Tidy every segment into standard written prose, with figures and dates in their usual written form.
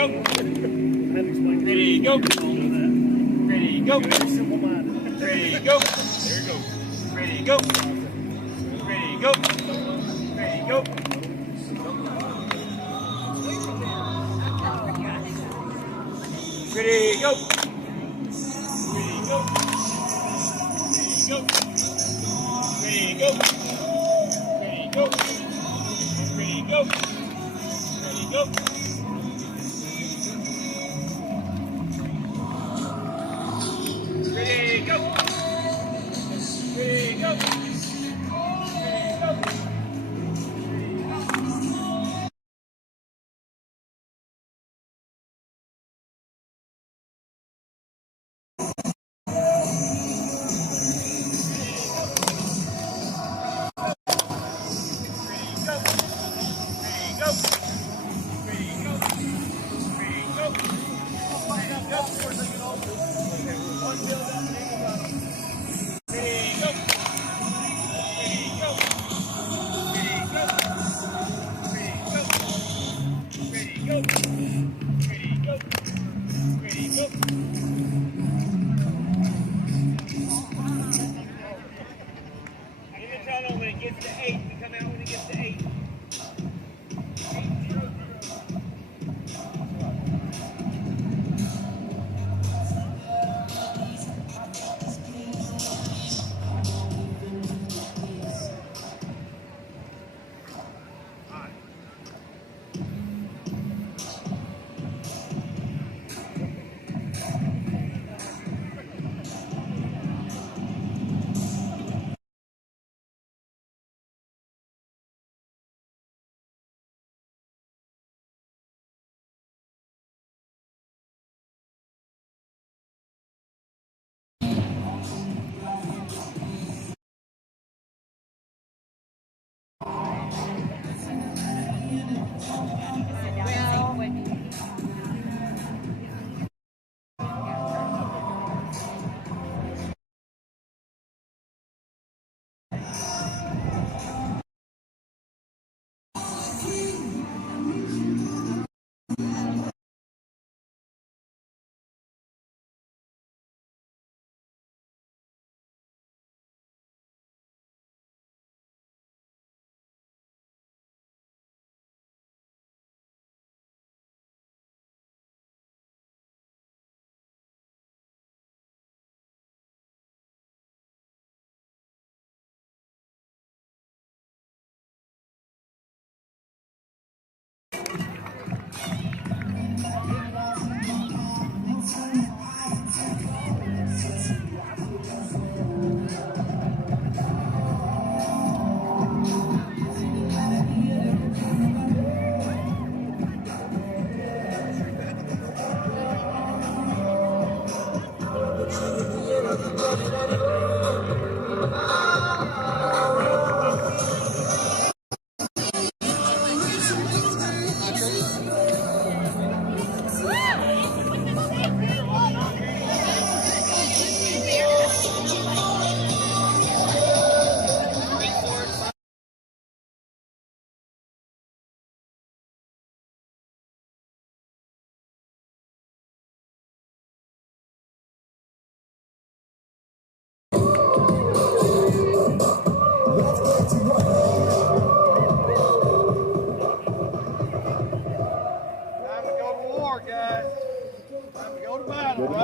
go. Ready, go. Ready, go. Ready, go. There you go. Ready, go. Ready, go. Ready, go. Ready, go. Ready, go. Ready, go. Ready, go. Ready, go. Ready, go. Ready, go. Ready, go. Ready, go. When it gets to 8, we come out when it gets to 8.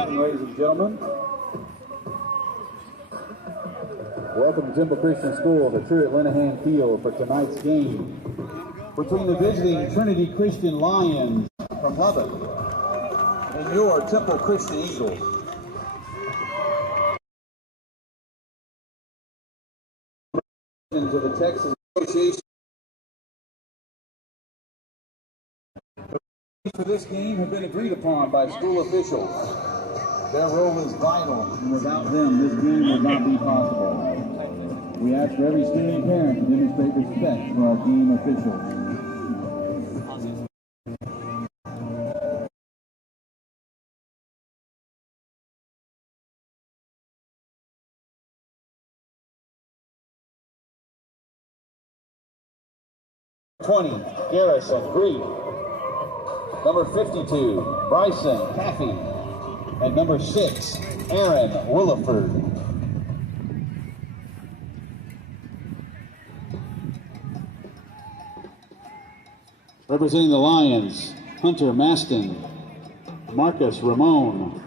Ladies and gentlemen, welcome to Temple Christian School, the true at Lenahan Field for tonight's game between the visiting Trinity Christian Lions from Lubbock and your Temple Christian Eagles. To the Texas Association for this game have been agreed upon by school officials. Their role is vital, and without them, this game would not be possible. We ask for every student and parent to demonstrate respect for our game officials. Garrison, Green. Number 52, Bryson Caffey. And number 6, Aaron Williford. Representing the Lions, Hunter Maston, Marcus Ramon,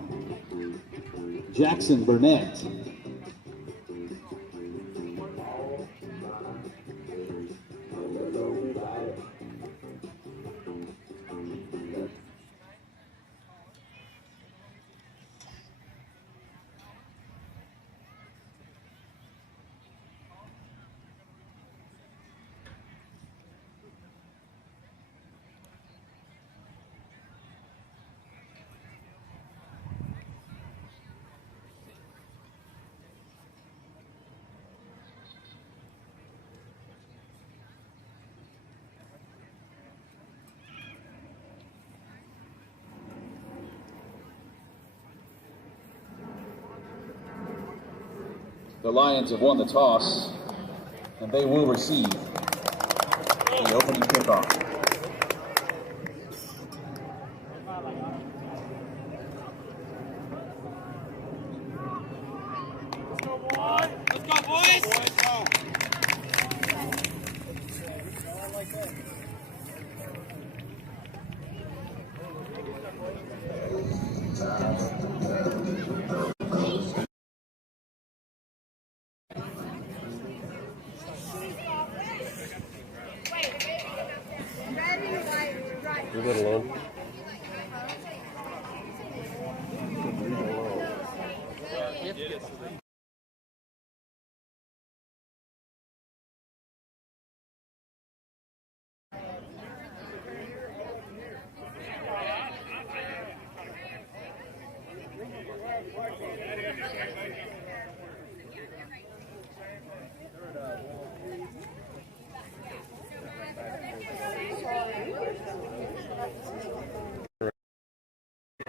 Jackson Burnett, The Lions have won the toss, and they will receive the opening kickoff. Let's go, boys! Leave it alone.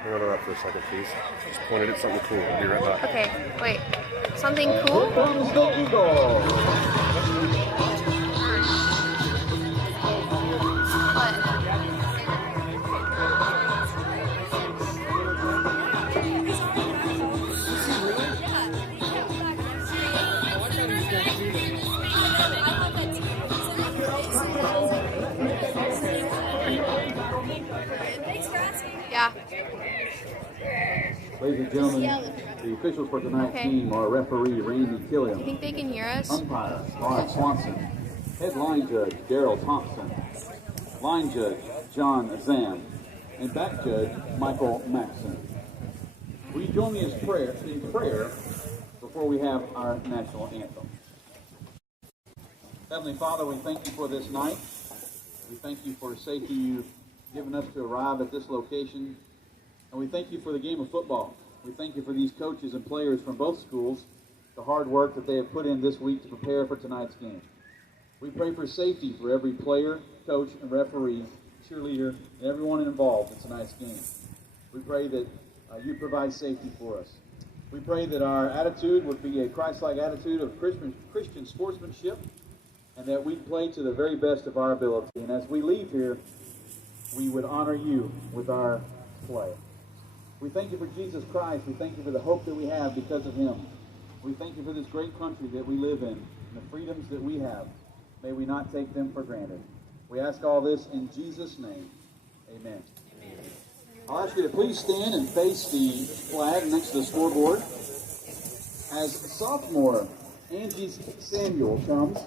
Hold her up for a second, please. Just pointed at something cool. I'll be right back. Okay, wait. Something cool? Here comes the Eagle. What? Yeah. Ladies and gentlemen, the officials for tonight's team are referee Randy Do Killiam, you think they can hear us? umpire Mark Swanson, head line judge Daryl Thompson, line judge John Azam, and back judge Michael Maxson. Will you join me in prayer before we have our national anthem? Heavenly Father, we thank you for this night. We thank you for the safety you've given us to arrive at this location. And we thank you for the game of football. We thank you for these coaches and players from both schools, the hard work that they have put in this week to prepare for tonight's game. We pray for safety for every player, coach, and referee, cheerleader, and everyone involved in tonight's game. We pray that you provide safety for us. We pray that our attitude would be a Christ-like attitude of Christian sportsmanship, and that we play to the very best of our ability. And as we leave here, we would honor you with our play. We thank you for Jesus Christ. We thank you for the hope that we have because of him. We thank you for this great country that we live in and the freedoms that we have. May we not take them for granted. We ask all this in Jesus' name. Amen. I'll ask you to please stand and face the flag next to the scoreboard as sophomore Angie Samuel comes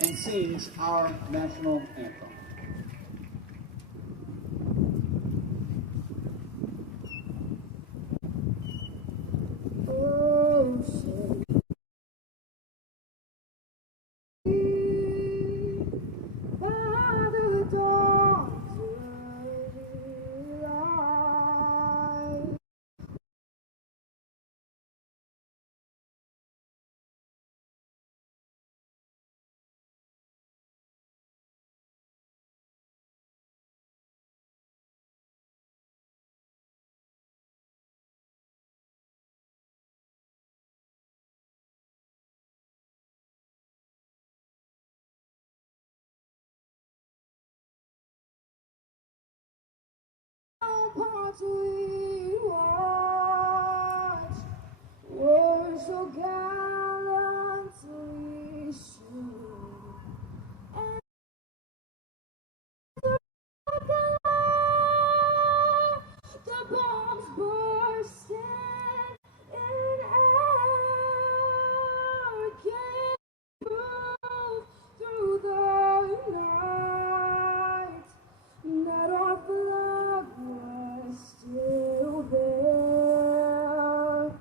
and sings our national anthem. we watch, we're so gallantly shoot, and the bombs bursting in air can move through the night. That our flag was still there.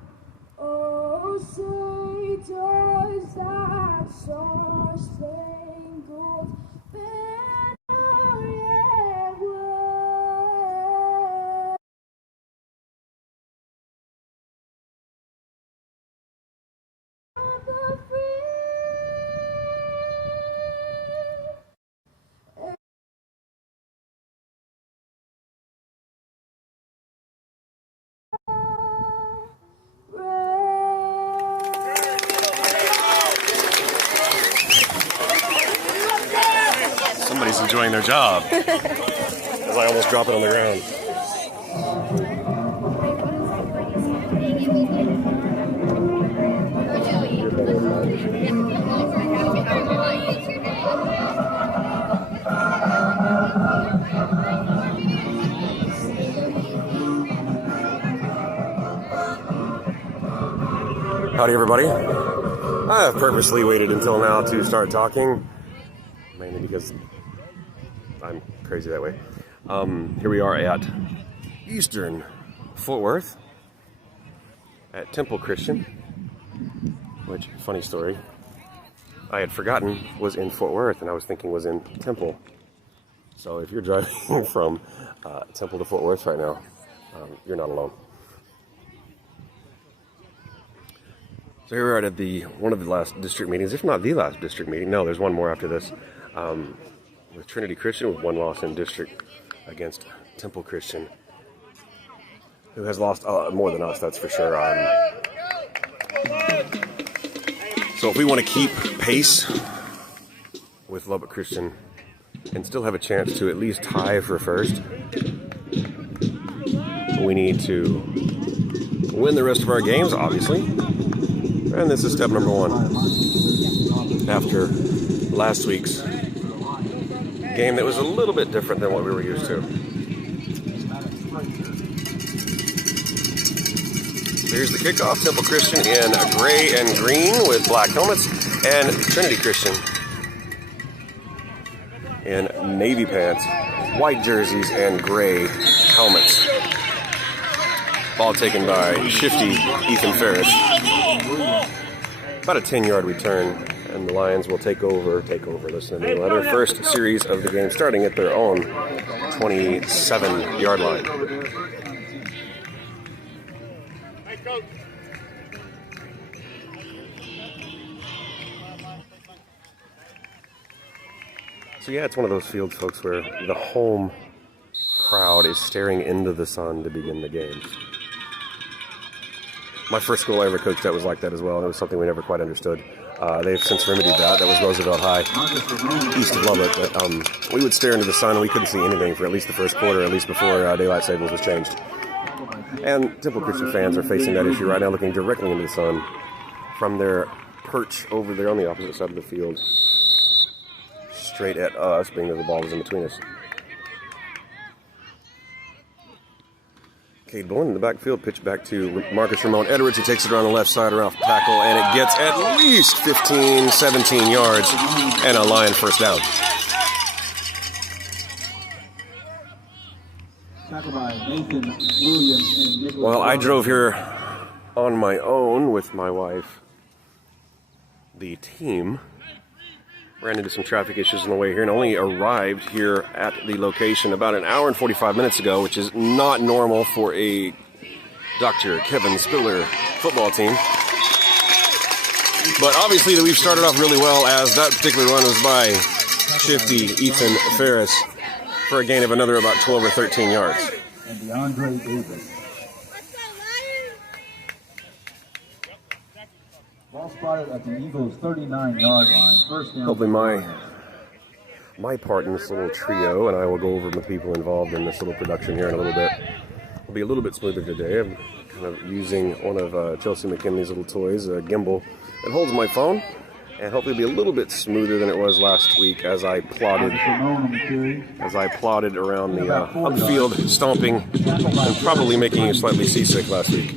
Oh, say does that star-spangled banner yet wave? The free. Somebody's enjoying their job. As I almost drop it on the ground. Howdy, everybody. I have purposely waited until now to start talking, mainly because I'm crazy that way. Here we are at Eastern Fort Worth at Temple Christian, which, funny story, I had forgotten was in Fort Worth, and I was thinking was in Temple. So if you're driving from Temple to Fort Worth right now, you're not alone. So here we're at one of the last district meetings, if not the last district meeting. No, there's one more after this. With Trinity Christian, with one loss in district against Temple Christian, who has lost more than us, that's for sure. So if we want to keep pace with Lubbock Christian and still have a chance to at least tie for first, we need to win the rest of our games, obviously. And this is step number one. After last week's game that was a little bit different than what we were used to. So here's the kickoff. Temple Christian in gray and green with black helmets, and Trinity Christian in navy pants, white jerseys, and gray helmets. Ball taken by shifty Ethan Ferris. About a 10-yard return, and the Lions will take over, listen to me, their first series of the game, starting at their own 27-yard line. So yeah, it's one of those fields, folks, where the home crowd is staring into the sun to begin the game. My first school I ever coached at was like that as well, and it was something we never quite understood. They've since remedied that. That was Roosevelt High, east of Lubbock. But we would stare into the sun, and we couldn't see anything for at least the first quarter, at least before daylight savings was changed. And Temple Christian fans are facing that issue right now, looking directly into the sun from their perch over there on the opposite side of the field, straight at us, being that the ball was in between us. Cade Bourne in the backfield, pitch back to Marcus Ramon Edwards. He takes it around the left side, around tackle, and it gets at least 15, 17 yards, and a Lion first down. Well, I drove here on my own with my wife. The team ran into some traffic issues on the way here and only arrived here at the location about an hour and 45 minutes ago, which is not normal for a Dr. Kevin Spiller football team. But obviously we've started off really well, as that particular run was by shifty Ethan Ferris for a gain of another about 12 or 13 yards. And DeAndre Davis. Ball spotted at the Eagles' 39-yard line. First down. Hopefully my part in this little trio, and I will go over the people involved in this little production here in a little bit, will be a little bit smoother today. I'm kind of using one of Chelsea McKinley's little toys, a gimbal that holds my phone, and hopefully it'll be a little bit smoother than it was last week as I plodded around the upfield, stomping, and probably making you slightly seasick last week.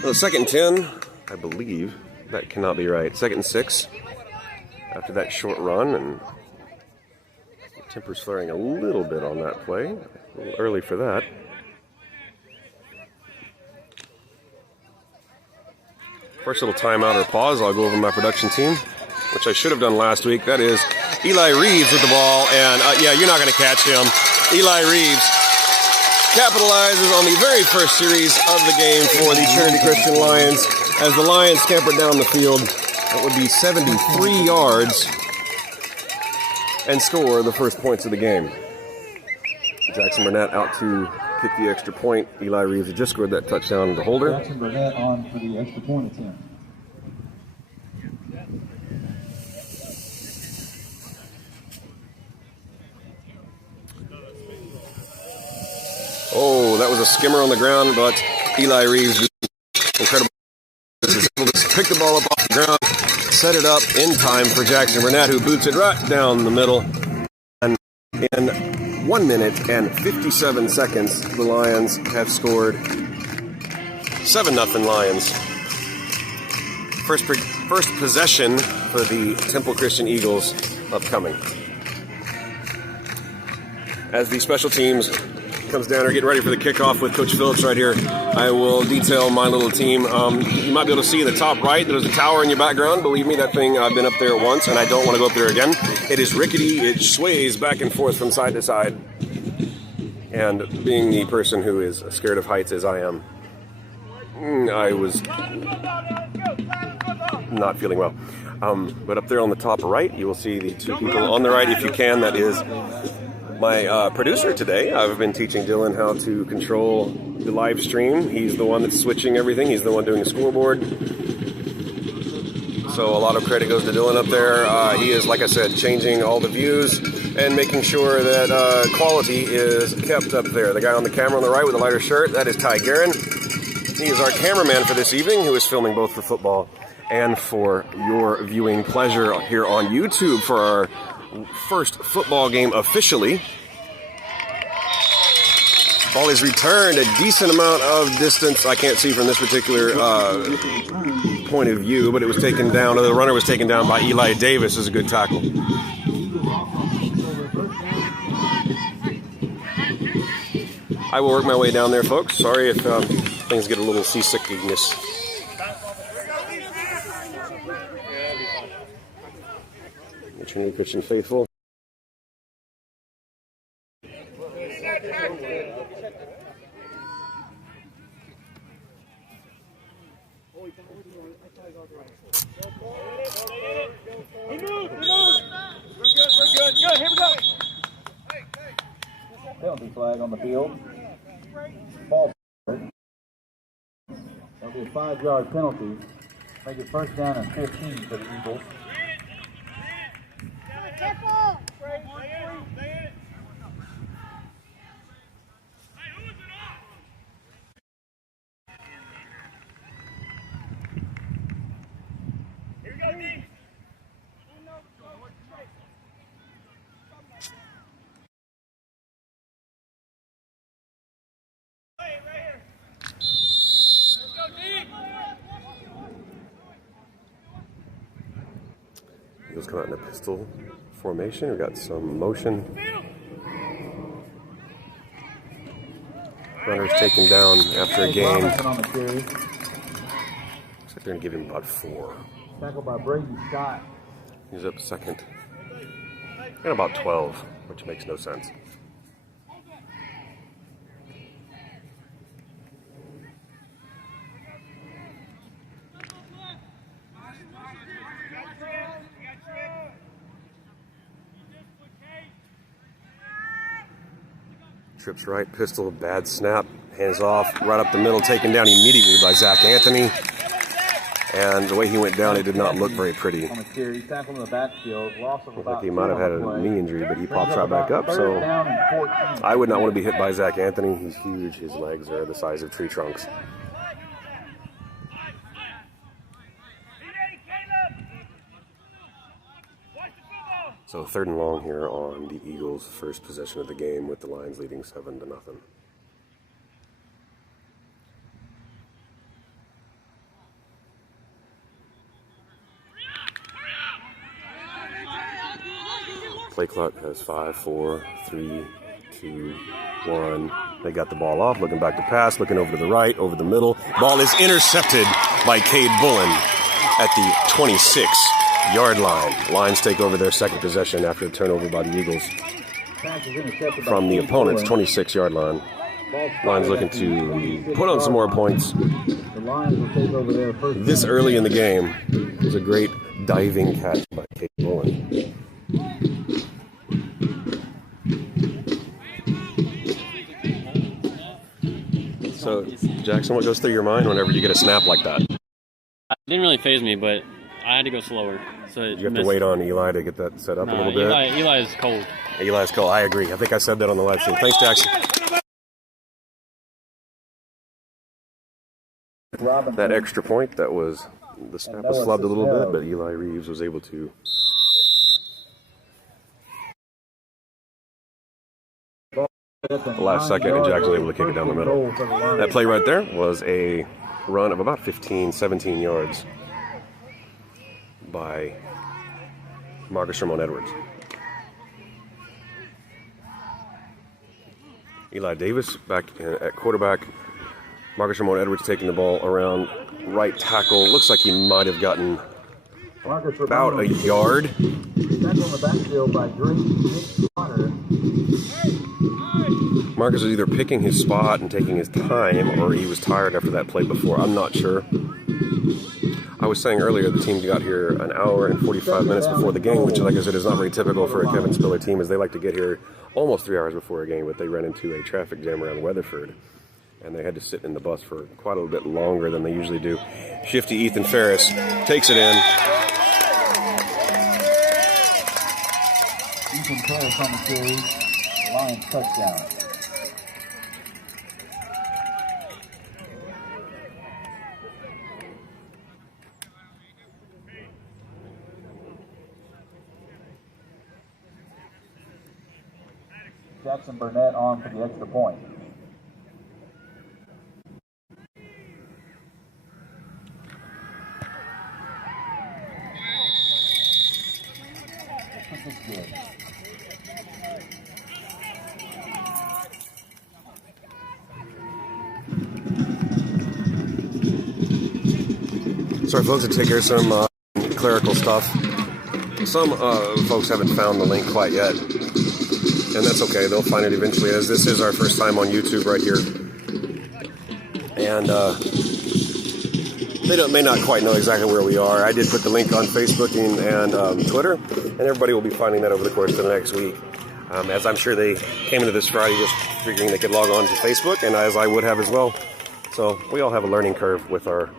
So 2nd and 10, I believe. That cannot be right. 2nd and 6 after that short run, and temper's flaring a little bit on that play. A little early for that. First little timeout or pause, I'll go over my production team, which I should have done last week. That is Eli Reeves with the ball, and yeah, you're not going to catch him. Eli Reeves capitalizes on the very first series of the game for the Trinity Christian Lions as the Lions scampered down the field. That would be 73 yards and score the first points of the game. Jackson Burnett out to kick the extra point. Eli Reeves had just scored that touchdown to Holder. Jackson Burnett on for the extra point attempt. Oh, that was a skimmer on the ground, but Eli Reeves, incredible, is able to pick the ball up off the ground, set it up in time for Jackson Burnett, who boots it right down the middle. And in 1 minute and 57 seconds, the Lions have scored 7-0 Lions. First possession for the Temple Christian Eagles upcoming. As the special teams comes down, or getting ready for the kickoff with Coach Phillips right here, I will detail my little team. You might be able to see in the top right, there's a tower in your background. Believe me, that thing, I've been up there once, and I don't want to go up there again. It is rickety. It sways back and forth from side to side. And being the person who is scared of heights as I am, I was not feeling well. But up there on the top right, you will see the two people on the right, if you can. That is my producer today. I've been teaching Dylan how to control the live stream. He's the one that's switching everything. He's the one doing the scoreboard. So a lot of credit goes to Dylan up there. He is, like I said, changing all the views and making sure that quality is kept up there. The guy on the camera on the right with the lighter shirt, that is Ty Guerin. He is our cameraman for this evening, who is filming both for football and for your viewing pleasure here on YouTube for our first football game officially. Ball is returned a decent amount of distance. I can't see from this particular point of view, but it was taken down. The runner was taken down by Eli Davis. Is a good tackle. I will work my way down there, folks. Sorry if things get a little seasickness. The Trinity Christian faithful. Good. Here we go. Penalty flag on the field. Ball. That'll be a 5-yard penalty. Make it first down and 15 for the Eagles. Careful! Here we go, D. Eagles come out in a pistol formation. We've got some motion. Runner's taken down after a gain. Looks like they're going to give him about 4. Tackled by Brady Scott. He's up second. And about 12, which makes no sense. Trips right, pistol, bad snap, hands off, right up the middle, taken down immediately by Zach Anthony. And the way he went down, it did not look very pretty. On the carry, tackle in the backfield, loss of Looked about like he might have had a knee injury, but he pops right back up. So down and 14. I would not want to be hit by Zach Anthony. He's huge. His legs are the size of tree trunks. So 3rd and long here on the Eagles' first possession of the game, with the Lions leading 7-0. Play clock has 5, 4, 3, 2, 1. They got the ball off, looking back to pass, looking over to the right, over the middle. Ball is intercepted by Cade Bullen at the 26-yard line. Lions take over their second possession after a turnover by the Eagles from the opponent's 26-yard line. Lions looking to put on some more points. This early in the game, it was a great diving catch by Cade Bullen. So, Jackson, what goes through your mind whenever you get a snap like that? It didn't really faze me, but I had to go slower. So You have to wait on Eli to get that set up a little bit? Eli is cold. Eli's cold. I agree. I think I said that on the live stream. Thanks, Jackson. That extra point, that was, the snap was flubbed a little bit, but Eli Reeves was able to the last second, and Jackson was able to kick it down the middle. That play right there was a run of about 15, 17 yards by Marcus Ramon Edwards. Eli Davis back at quarterback. Marcus Ramon Edwards taking the ball around right tackle. Looks like he might have gotten about a yard. Marcus was either picking his spot and taking his time, or he was tired after that play before. I'm not sure. I was saying earlier the team got here an hour and 45 minutes before the game, which, like I said, is not very typical for a Kevin Spiller team, as they like to get here almost 3 hours before a game, but they ran into a traffic jam around Weatherford, and they had to sit in the bus for quite a little bit longer than they usually do. Shifty Ethan Ferris takes it in. Ethan Ferris on the carry. Lions touchdown. Jackson Burnett on for the extra point. This is good. Sorry, folks, to take care of some clerical stuff. Some folks haven't found the link quite yet, and that's okay. They'll find it eventually, as this is our first time on YouTube right here. And they may not quite know exactly where we are. I did put the link on Facebook and Twitter, and everybody will be finding that over the course of the next week. As I'm sure they came into this Friday just figuring they could log on to Facebook, and as I would have as well. So we all have a learning curve with our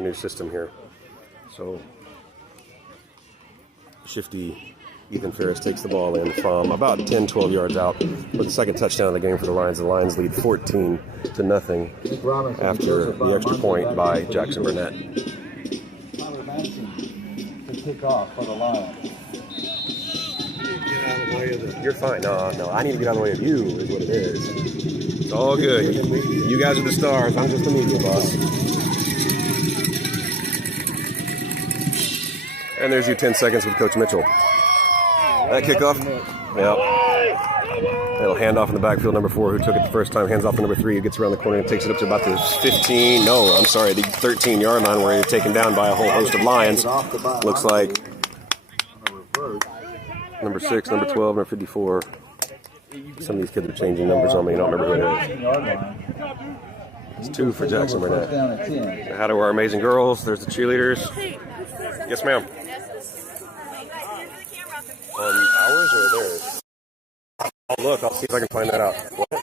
new system here. So Shifty Ethan Ferris takes the ball in from about 10, 12 yards out for the second touchdown of the game for the Lions. The Lions lead 14-0 after the extra point by Jackson Burnett. Tyler Madison to kick off for the Lions. Get out of the way of the... You're fine. No, I need to get out of the way of you, is what it is. It's all good. You guys are the stars. I'm just the media boss. And there's your 10 seconds with Coach Mitchell. That kickoff, yep. It'll hand off in the backfield, number 4, who took it the first time, hands off to number 3, who gets around the corner and takes it up to about the 15, no, I'm sorry, the 13-yard line, where he's taken down by a whole host of Lions. Looks like number 6, number 12, number 54. Some of these kids are changing numbers on me, I don't remember who it is. It's 2 for Jackson Burnett. How do our amazing girls? There's the cheerleaders. Yes, ma'am. On ours or theirs? I'll look. I'll see if I can find that out. What?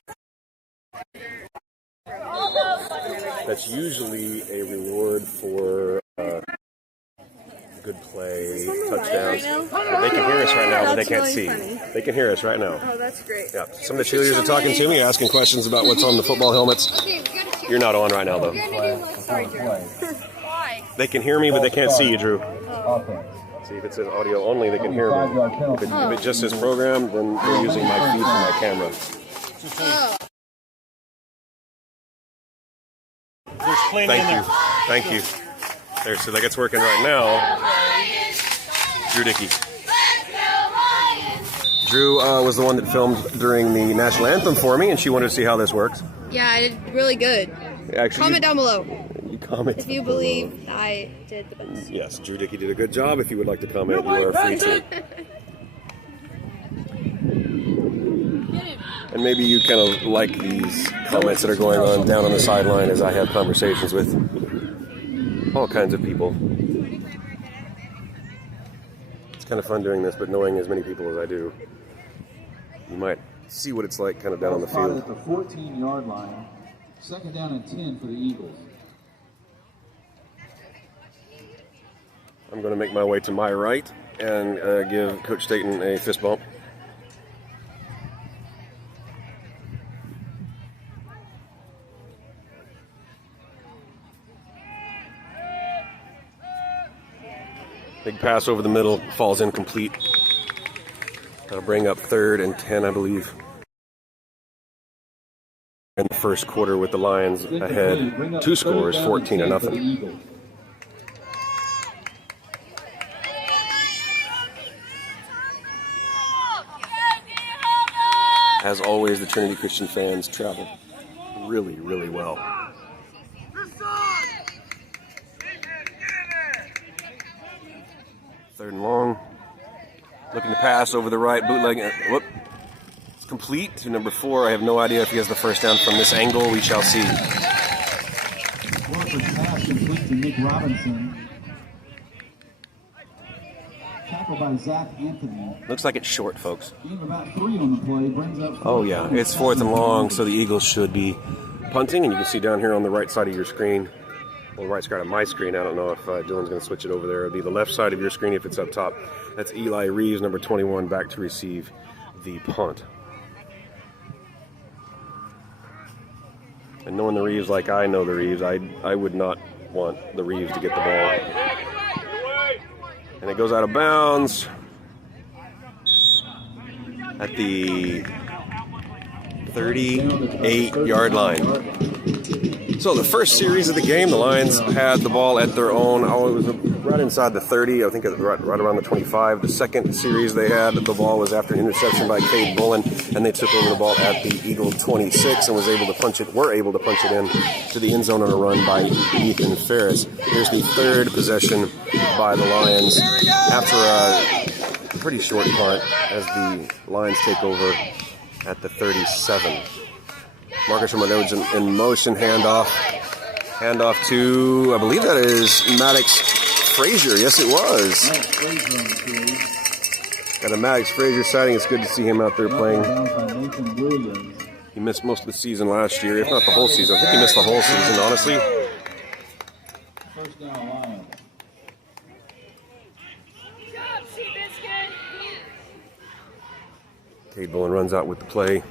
That's usually a reward for good play, touchdowns. But they can hear us right now, but they can't see. They can hear us right now. Oh, that's great. Yeah. Some of the cheerleaders are talking to me, asking questions about what's on the football helmets. You're not on right now, though. Sorry, Drew. Why? They can hear me, but they can't see you, Drew. Offense. See, if it says audio only, they can hear me. If it just says program, then they're using my feed for my camera. Thank you. Thank you. There, so that gets working right now. Drew Dickey. Drew was the one that filmed during the national anthem for me, and she wanted to see how this works. Yeah, I did really good. Actually, Comment down below you comment. if you believe I did the best. Yes, Drew Dickey did a good job. If you would like to comment, you are free to. And maybe you kind of like these comments that are going on down on the sideline as I have conversations with all kinds of people. It's kind of fun doing this, but knowing as many people as I do, you might see what it's like kind of down on the field. At the 14-yard line, 2nd down and 10 for the Eagles. I'm going to make my way to my right and give Coach Staten a fist bump. Big pass over the middle, falls incomplete. That'll bring up 3rd and 10, I believe. In the first quarter with the Lions ahead. 2 scores, 14-0. As always, the Trinity Christian fans travel really, really well. 3rd and long. Looking to pass over the right, bootleg. Whoop. It's complete to number 4. I have no idea if he has the first down from this angle. We shall see. Walker's pass complete to Nick Robinson. Tackled by Zach Anthony. Looks like it's short, folks. Gain of about 3 on the play, brings up. Oh, yeah. It's 4th and long, so the Eagles should be punting. And you can see down here on the right side of your screen. Well, right side of my screen. I don't know if Dylan's going to switch it over there. It'll be the left side of your screen if it's up top. That's Eli Reeves, number 21, back to receive the punt. And knowing the Reeves like I know the Reeves, I would not want the Reeves to get the ball. And it goes out of bounds at the 38-yard line. So the first series of the game, the Lions had the ball at their own. Oh, it was right inside the 30. I think it was right around the 25. The second series they had, the ball was after an interception by Cade Bullen, and they took over the ball at the Eagle 26 and were able to punch it in to the end zone on a run by Ethan Ferris. Here's the 3rd possession by the Lions after a pretty short punt as the Lions take over at the 37. Marcus Romanovich in motion, handoff to, I believe that is Maddox Frazier. Yes, it was. Got a Maddox Frazier sighting. It's good to see him out there playing. He missed most of the season last year, if not the whole season. I think he missed the whole season, honestly. First down line. Cade Bullen runs out with the play.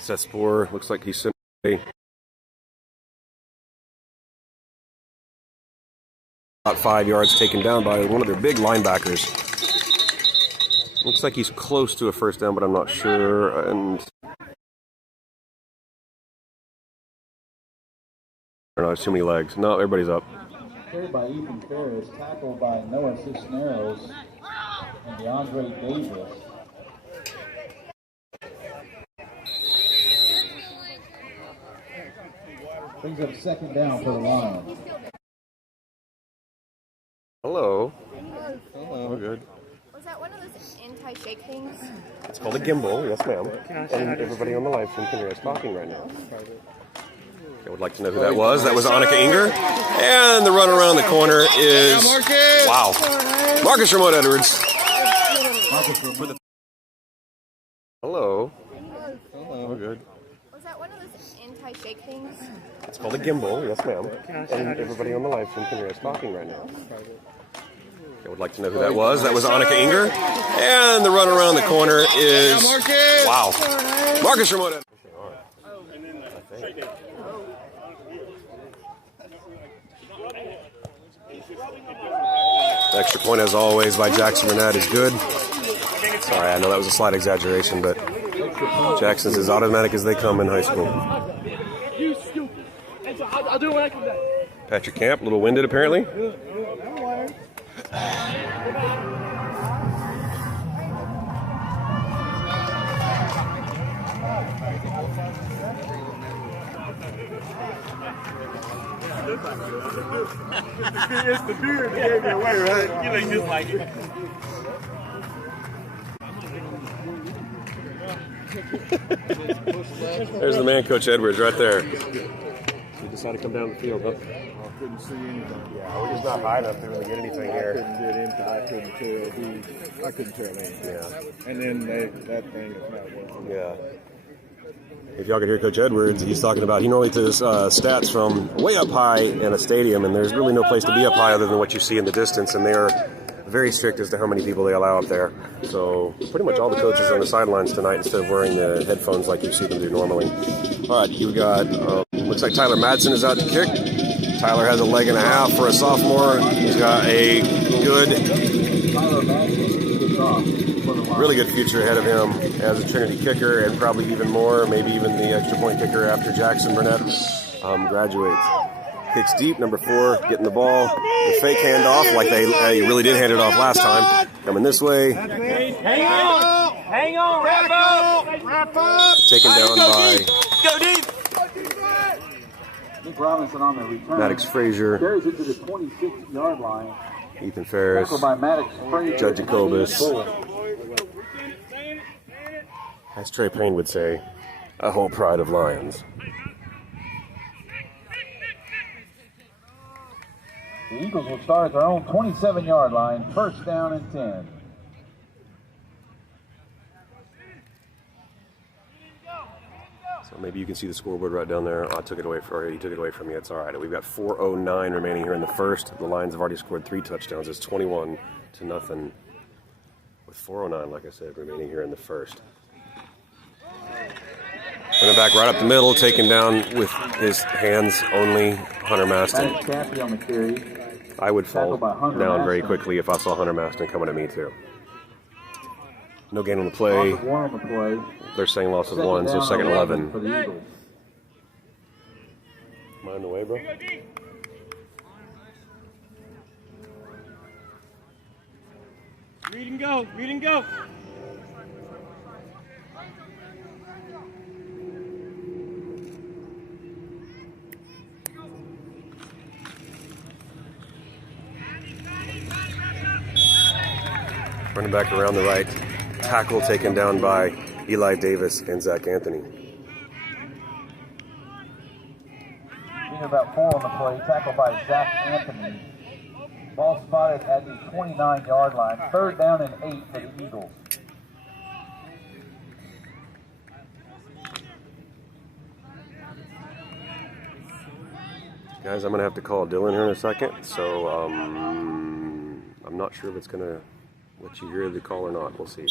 Seth Sporer looks like he's simply about 5 yards taken down by one of their big linebackers. Looks like he's close to a first down, but I'm not sure. And I don't know, there's too many legs. No, everybody's up. Carried by Ethan Ferris, tackled by Noah Cisneros and DeAndre Davis. Brings up 2nd down for the Lions. Hello. Oh, good. Was that one of those anti-shake things? It's called a gimbal, yes ma'am. And everybody on the live stream can hear us talking right now. I would like to know who that was. That was Annika Inger. And the run around the corner is, wow, Marcus Ramon Edwards. Hello. Oh, good. Was that one of those anti-shake things? It's called a gimbal, yes ma'am. And everybody on the live stream can hear us talking right now. I would like to know who that was. That was Annika Inger. And the run around the corner is... Wow. Marcus Ramona. The extra point, as always, by Jackson Burnett is good. Sorry, I know that was a slight exaggeration, but Jackson's as automatic as they come in high school. Patrick Camp, a little winded apparently. It's the beard that gave me away, right? You look just like it. There's the man, Coach Edwards, right there. He decided to come down the field, huh? I couldn't see anything. Yeah, we're just not high enough to really get anything here. I couldn't tell anything. Yeah. And then that thing is not working. Yeah. If y'all could hear Coach Edwards, he's talking about he normally does stats from way up high in a stadium, and there's really no place to be up high other than what you see in the distance, and they are very strict as to how many people they allow up there. So pretty much all the coaches are on the sidelines tonight instead of wearing the headphones like you see them do normally. All right, you've got, looks like Tyler Madsen is out to kick. Tyler has a leg and a half for a sophomore. He's got a good, really good future ahead of him as a Trinity kicker, and probably even more, maybe even the extra point kicker after Jackson Burnett graduates. Kicks deep, number 4, getting the ball. The fake handoff, like they really did hand it off last time. Coming this way. Hang on! Hang on! Wrap up! Wrap up! Taken down by Go deep! Nick Robinson on the return. Maddox Frazier. Carries it to the 26-yard line. Ethan Ferris. Tackled by Maddox Frazier. Judge Jacobus. As Trey Payne would say, a whole pride of Lions. The Eagles will start at their own 27-yard line, first down and 10. So maybe you can see the scoreboard right down there. I took it away from you. You took it away from me. It's all right. We've got 4:09 remaining here in the first. The Lions have already scored 3 touchdowns. It's 21-0 with 4:09, like I said, remaining here in the first. Running back right up the middle, taken down with his hands only, Hunter Maston. On the carry. I would fall down very quickly if I saw Hunter Maston coming at me too. No gain on the play. One on the play. They're saying loss of 1, so second 11. For the Eagles. Mind the way, bro. Read and go! Read and go! Running back around the right. Tackle taken down by Eli Davis and Zach Anthony. Being about 4 on the play, tackled by Zach Anthony. Ball spotted at the 29-yard line. Third down and 8 for the Eagles. Guys, I'm going to have to call Dylan here in a second, so I'm not sure if it's going to let you hear the call or not. We'll see.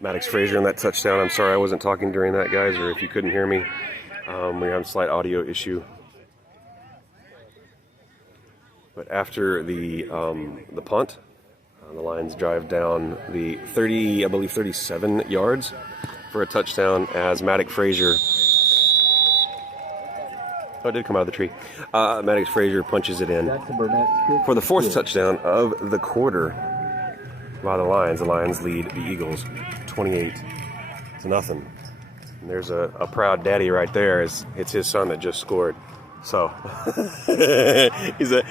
Maddox Frazier on that touchdown. I'm sorry I wasn't talking during that, guys, or if you couldn't hear me. We have a slight audio issue. But after the punt, the Lions drive down the 30, I believe 37 yards for a touchdown as Maddox Frazier. Oh, it did come out of the tree. Maddox Frazier punches it in for the fourth touchdown of the quarter by the Lions. The Lions lead the Eagles 28-0. And there's a proud daddy right there. It's his son that just scored. So he's a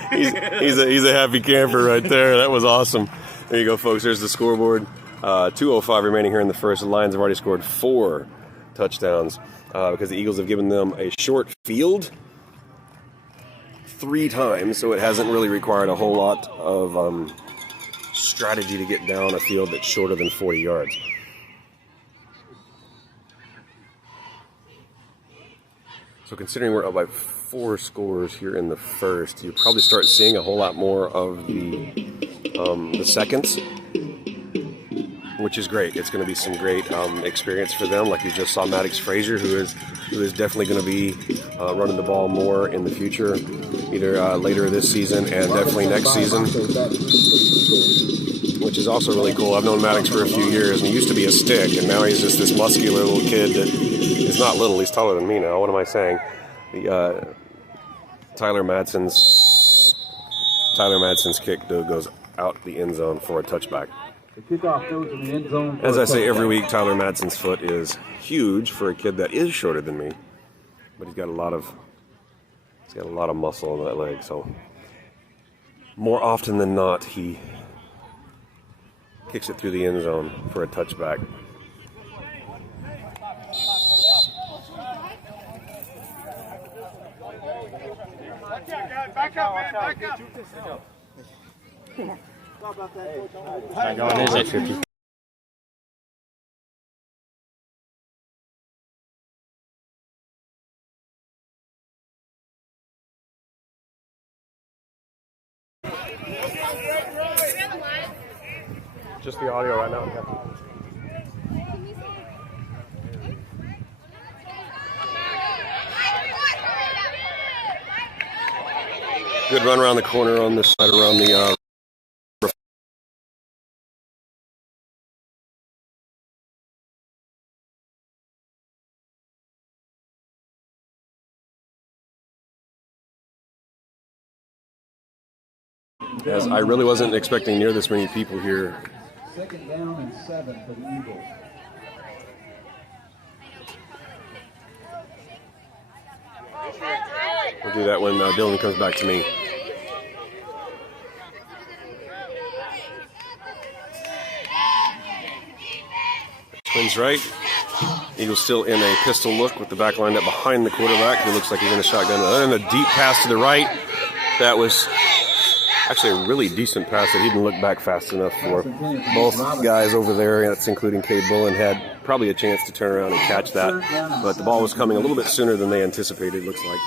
happy camper right there. That was awesome. There you go, folks. There's the scoreboard. 2:05 remaining here in the first. The Lions have already scored 4 touchdowns because the Eagles have given them a short field 3 times, so it hasn't really required a whole lot of strategy to get down a field that's shorter than 40 yards. So considering we're up by 4 scores here in the first, you probably start seeing a whole lot more of the seconds, which is great. It's going to be some great experience for them. Like you just saw Maddox Frazier, who is definitely going to be running the ball more in the future, either later this season and definitely next season, which is also really cool. I've known Maddox for a few years, and he used to be a stick, and now he's just this muscular little kid that is not little. He's taller than me now. What am I saying? Tyler Madsen's kick goes out the end zone for a touchback. The kickoff goes in the end zone. As I say every week, Tyler Madsen's foot is huge for a kid that is shorter than me, but he's got a lot of muscle on that leg. So more often than not, he kicks it through the end zone for a touchback. Back up, man, back up. Is it 50? Just the audio right now. Good run around the corner on this side around the as I really wasn't expecting near this many people here. 2nd down and 7 for the Eagles. We'll do that when Dylan comes back to me. Twins right. Eagles still in a pistol look with the back lined up behind the quarterback, who looks like he's in a shotgun. And a deep pass to the right. That was actually a really decent pass that he didn't look back fast enough for. Both guys over there, that's including Cade Bullen, had probably a chance to turn around and catch that. But the ball was coming a little bit sooner than they anticipated, looks like.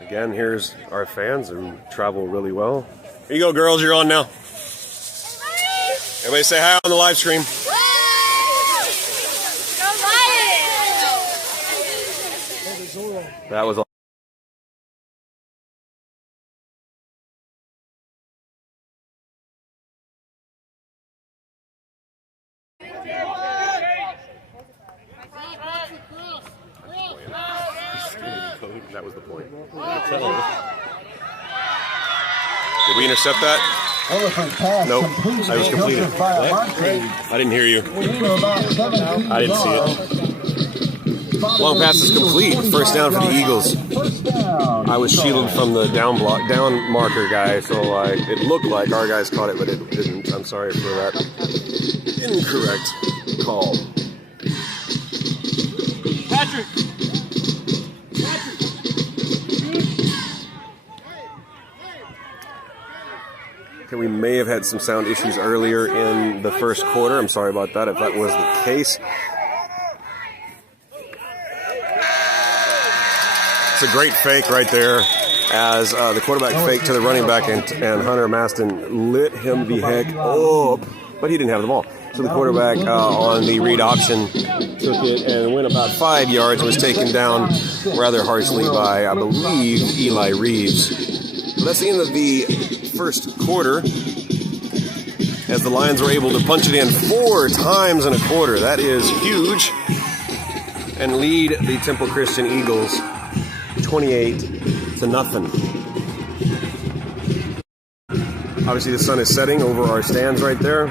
Again, here's our fans who travel really well. Here you go, girls. You're on now. Everybody say hi on the live stream. That was all. That was the point. Did we intercept that? Nope. I was completed. I didn't hear you. I didn't see it. Long pass is complete. First down for the Eagles. I was shielded from the down marker guy, so it looked like our guys caught it, but it didn't. I'm sorry for that incorrect call. Patrick. Okay, we may have had some sound issues earlier in the first quarter. I'm sorry about that if that was the case. That's a great fake right there as the quarterback faked to the running back, and Hunter Maston lit him the heck up, but he didn't have the ball. So the quarterback on the read option took it and went about 5 yards and was taken down rather harshly by, I believe, Eli Reeves. But that's the end of the first quarter as the Lions were able to punch it in 4 times in a quarter. That is huge. And lead the Temple Christian Eagles 28-0. Obviously the sun is setting over our stands right there.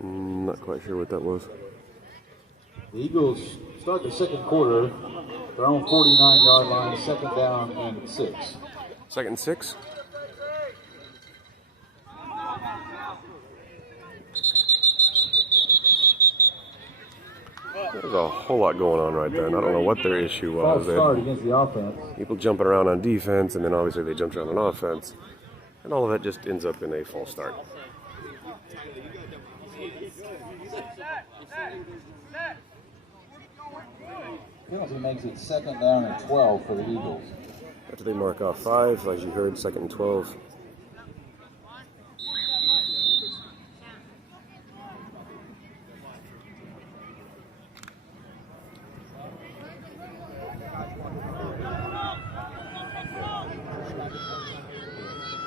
Not quite sure what that was. The Eagles start the second quarter. Their own 49-yard line, 2nd down and 6. 2nd and 6. There's a whole lot going on right there, and I don't know what their issue was. False start against the offense. People jumping around on defense, and then obviously they jumped around on offense, and all of that just ends up in a false start. Penalty makes it 2nd down and 12 for the Eagles. After they mark off 5, as you heard, 2nd and 12.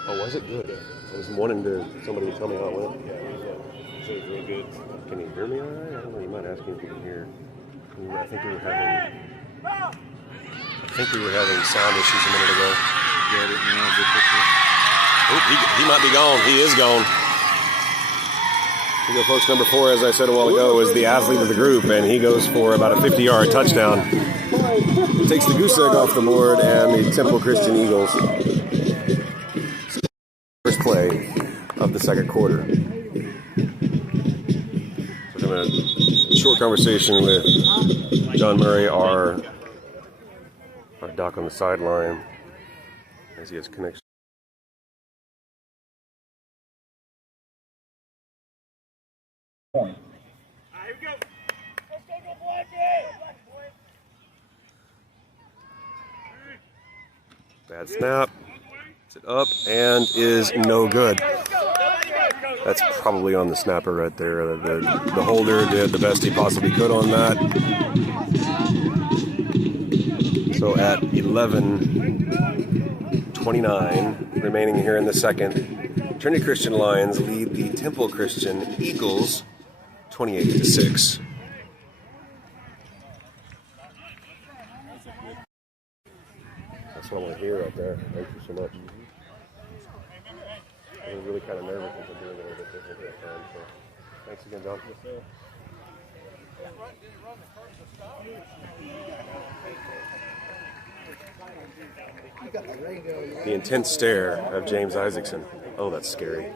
Oh, was it good? I was wanting somebody to tell me how it went. Yeah, it was real good. Can you hear me all right? I don't know, you might ask me if you can hear. I think we were having sound issues a minute ago. Oh, he might be gone. He is gone. Here you go, folks. Number 4, as I said a while ago, is the athlete of the group, and he goes for about a 50-yard touchdown. Takes the goose egg off the board, and the Temple Christian Eagles first play of the second quarter. So we're going to short conversation with John Murray, our doc on the sideline, as he has connection. Point. Bad snap. It's it up and is no good. That's probably on the snapper right there. The holder did the best he possibly could on that. So at 11:29 remaining here in the second, Trinity Christian Lions lead the Temple Christian Eagles 28-6. That's what I want to hear right there. Thank you so much. I was really kind of nervous because I'm doing it a little bit different at times. So thanks again, John. The intense stare of James Isaacson. Oh, that's scary.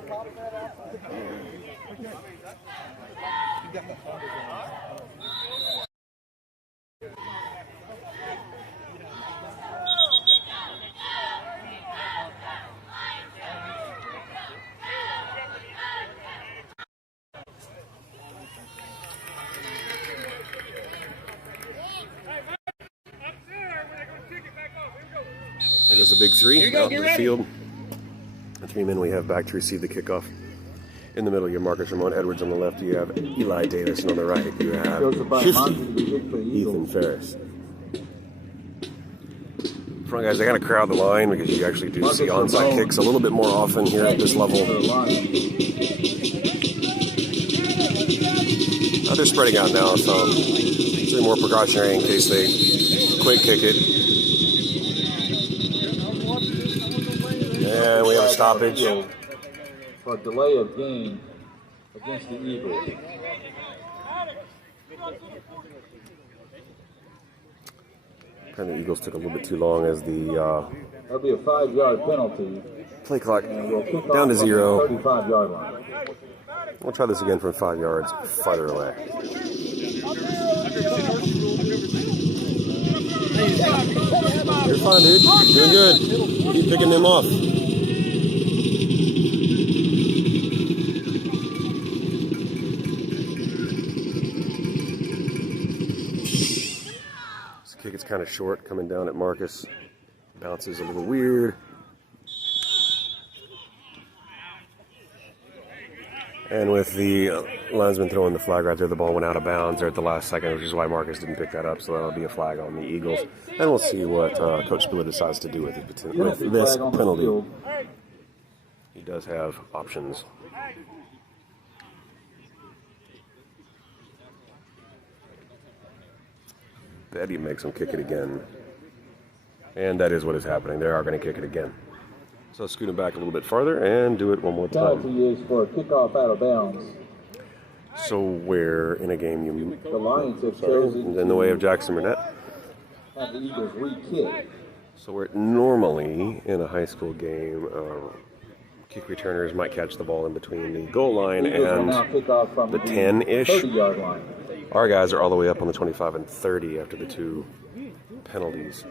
There goes the big 3 out in the field. The 3 men we have back to receive the kickoff. In the middle, you have Marcus Ramon Edwards on the left. You have Eli Davis, and on the right, you have 50 Ethan Ferris. Front guys, they gotta crowd the line because you actually do see onside kicks a little bit more often here at this level. They're spreading out now, so it's more precautionary in case they quick kick it. And we have a stoppage. For a delay of game against the Eagles. And the Eagles took a little bit too long as the That'll be a 5-yard penalty. play clock We'll kick down off to 0. from the 35-yard line. We'll try this again from 5 yards farther away. You're fine, dude. Doing good. Keep picking them off. This kick is kind of short coming down at Marcus. Bounces a little weird. And with the linesman throwing the flag right there, the ball went out of bounds there at the last second, which is why Marcus didn't pick that up. So that'll be a flag on the Eagles. And we'll see what Coach Spiller decides to do with it, with this penalty. He does have options. Betty makes him kick it again. And that is what is happening. They are going to kick it again. So scoot it back a little bit farther and do it one more time. Penalty is for a kickoff out of bounds. So where in a game you... The Lions have chosen in the way of Jackson Burnett. have the Eagles re-kick. So where normally in a high school game, kick returners might catch the ball in between the goal line and the 10-ish. 30-yard line. Our guys are all the way up on the 25 and 30 after the two penalties.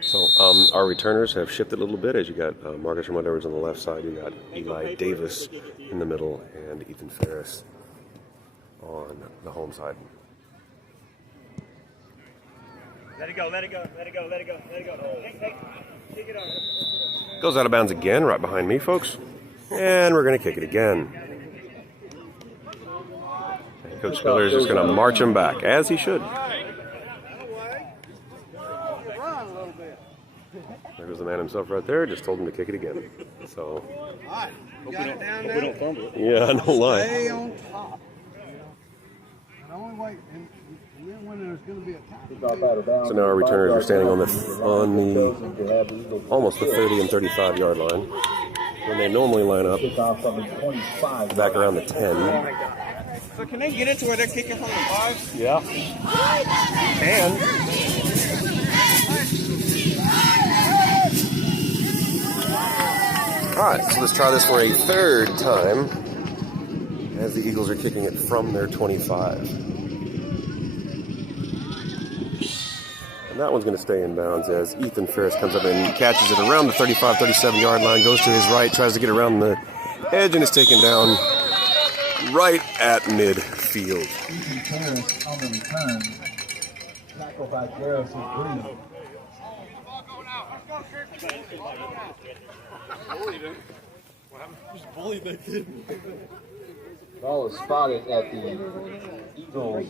So our returners have shifted a little bit. As you got Marcus Ramon Edwards on the left side, you got Eli Davis in the middle, and Ethan Ferris on the home side. Let it go, let it go, let it go, let it go, let it go. Kick it on. Goes out of bounds again, right behind me, folks. And we're going to kick it again. And Coach Spiller is just going to march him back, as he should. There goes the man himself right there. Just told him to kick it again. So, Got it down there. We don't fumble it. yeah, no lie. Stay on top. And the only way, and then when there's going to be a time. Kickoff out of bounds. So now our returners are standing on the almost the 30 and 35 yard line. When they normally line up Kickoff from the 25. back around the 10. So can they get into where they're kicking from the 5? Yeah. And all right, so let's try this for a third time as the Eagles are kicking it from their 25. And that one's going to stay in bounds as Ethan Ferris comes up and catches it around the 35, 37 yard line, goes to his right, tries to get around the edge, and is taken down right at midfield. Ethan Ferris on the return. Tackled by Garrison Green. Ball is spotted at the Eagles'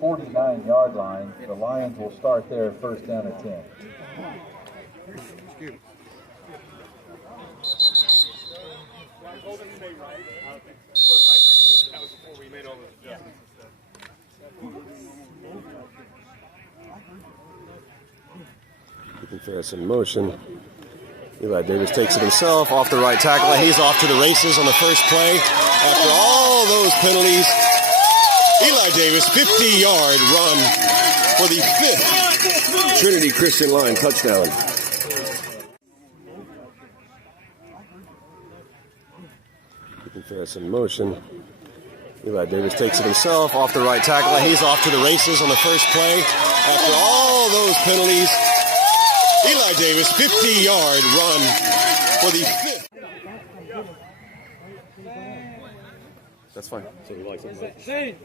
49-yard line. The Lions will start there first down at 10. Ethan Ferris in motion. Eli Davis takes it himself off the right tackle, and he's off to the races on the first play. After all those penalties, Eli Davis, 50-yard run for the 5th Trinity Christian Line touchdown. Ethan Ferris in motion. Eli Davis takes it himself off the right tackle, and he's off to the races on the first play. After all those penalties, Eli Davis, 50-yard run for the 5th. That's fine. So you like something?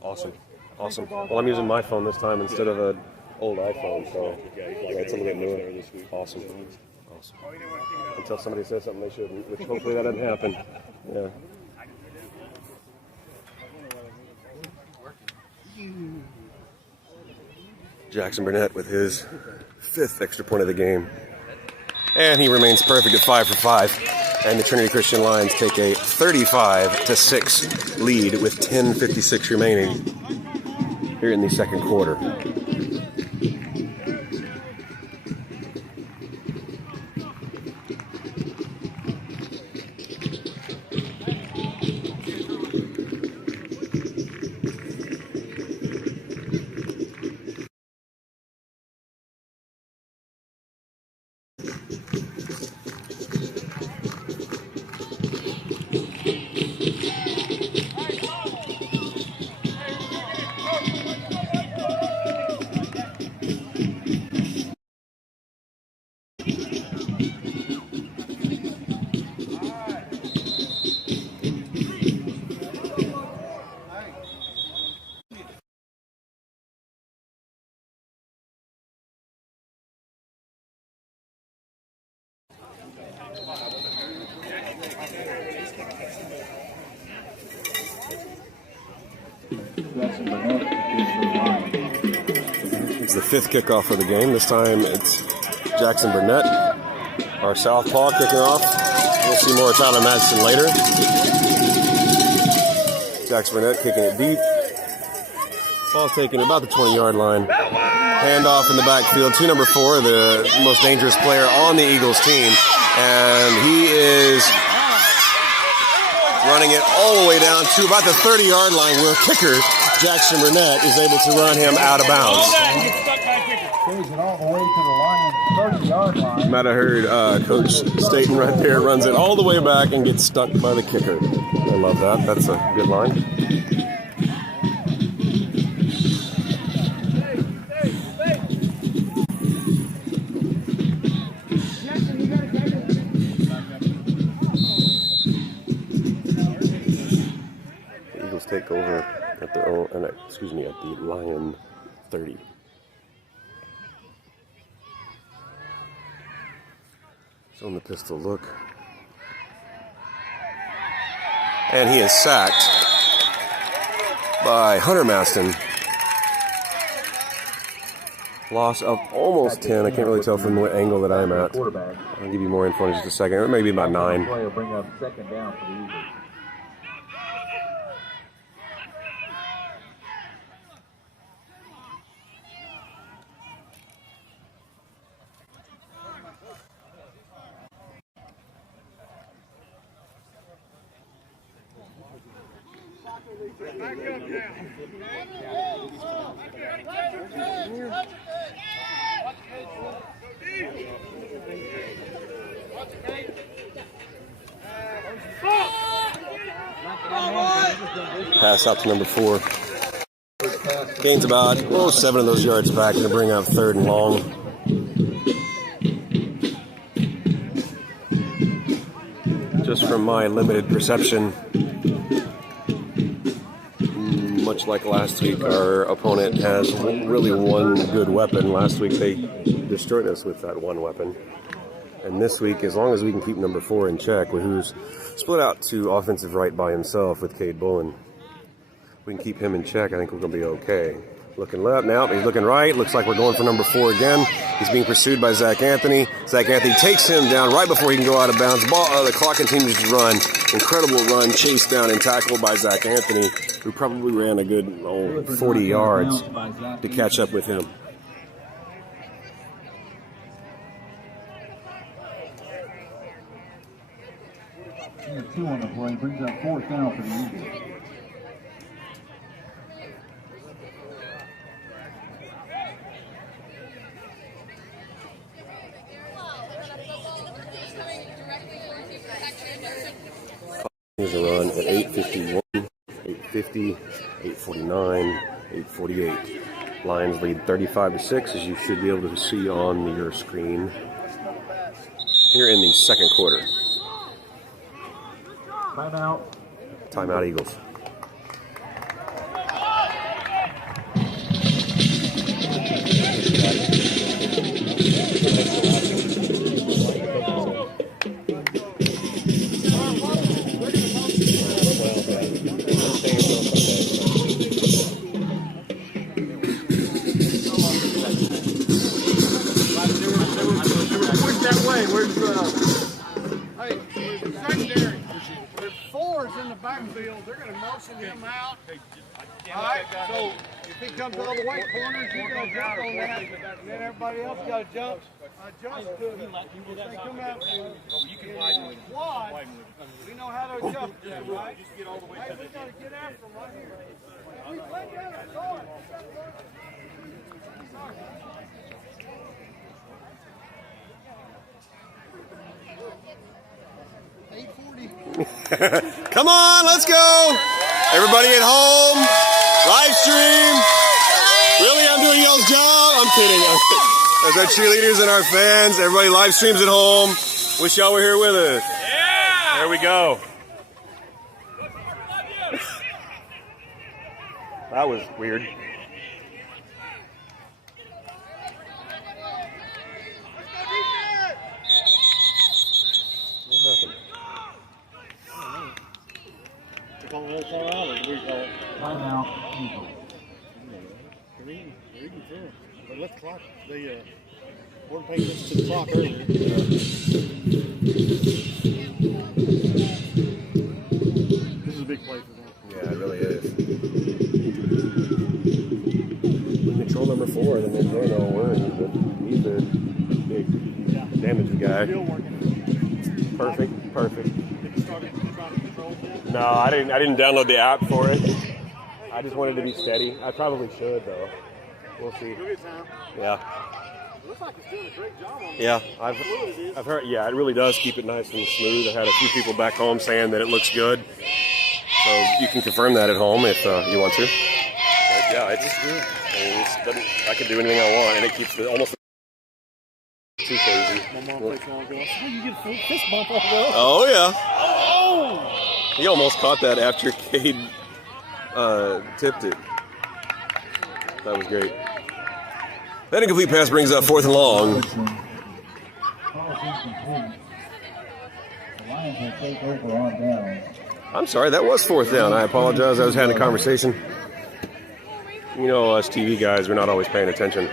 Awesome. Awesome. Well, I'm using my phone this time instead of an old iPhone, so yeah, it's a little bit newer. Awesome. Awesome. Until somebody says something they shouldn't, which hopefully that doesn't happen. Yeah. you. Jackson Burnett with his 5th extra point of the game. And he remains perfect at 5 for 5. And the Trinity Christian Lions take a 35-6 lead with 10:56 remaining here in the second quarter. It's the 5th kickoff of the game. This time it's Jackson Burnett, our southpaw, kicking off. We'll see more Tyler Madison later. Jackson Burnett kicking it deep. Ball's taken about the 20-yard line. Handoff in the backfield to number 4, the most dangerous player on the Eagles team. And he is running it all the way down to about the 30-yard line where kicker Jackson Burnett is able to run him out of bounds. Carries it all the way to the Lions' 30-yard line. Might have heard Coach Staten right there, runs it all the way back and gets stuck by the kicker. I love that. That's a good line. The Eagles take over at their own, at the Lion 30. So on the pistol look. And he is sacked by Hunter Maston. Loss of almost 10. I can't really tell from what angle that I'm at. I'll give you more info in just a second. It may be about 9. Bring up 2nd down for the Eagles. Pass out to number 4. Gains about 7 of those yards back to bring up 3rd and long. Just from my limited perception, much like last week, our opponent has really one good weapon. Last week they destroyed us with that one weapon. And this week, as long as we can keep number 4 in check, who's split out to offensive right by himself with Cade Bullen, we can keep him in check, I think we're going to be okay. Looking left now, he's looking right. Looks like we're going for number 4 again. He's being pursued by Zach Anthony. Zach Anthony takes him down right before he can go out of bounds. The clock continues to run. Incredible run, chased down and tackled by Zach Anthony, who probably ran a good 40 yards to catch up with him. And 2 on the play, brings up 4th down for the Eagles. Here's a run at 8:51, 8:50, 8:49, 8:48. Lions lead 35-6, as you should be able to see on your screen here in the second quarter. Timeout. Timeout, Eagles. Hey, where's secondary? There's fours in the backfield. They're going to motion him out. All right, so if he comes all the way corners, you're going to jump on that. And then everybody else got to jump. Adjust to it. If they come out in quad, we know how to adjust to it, right? Hey, we got to get after them right here. We play together. Sorry. 8:40. Come on, let's go. Everybody at home, live stream. Really, I'm doing y'all's job? I'm kidding. As our cheerleaders and our fans, everybody live streams at home. Wish y'all were here with us. Yeah. There we go. That was weird. But let's clock the we're paying attention to the clock earlier. This is a big play for them. Yeah, it really is. Control number 4, then there's no word. He's a big damage guy. Perfect. Did you start trying to control that? No, I didn't download the app for it. I just wanted to be steady. I probably should though. We'll see. Yeah. It looks like it's doing a great job on that. Yeah, I've heard. Yeah, it really does keep it nice and smooth. I had a few people back home saying that it looks good, so you can confirm that at home if you want to. But yeah, it's good. I can do anything I want, and it keeps it almost too crazy. My mom plays long ago. How you get a fist bump off though? Oh yeah. Oh! He almost caught that after Cade tipped it. That was great. That incomplete pass brings up 4th and long. I'm sorry, that was 4th down. I apologize. I was having a conversation. You know, us TV guys, we're not always paying attention.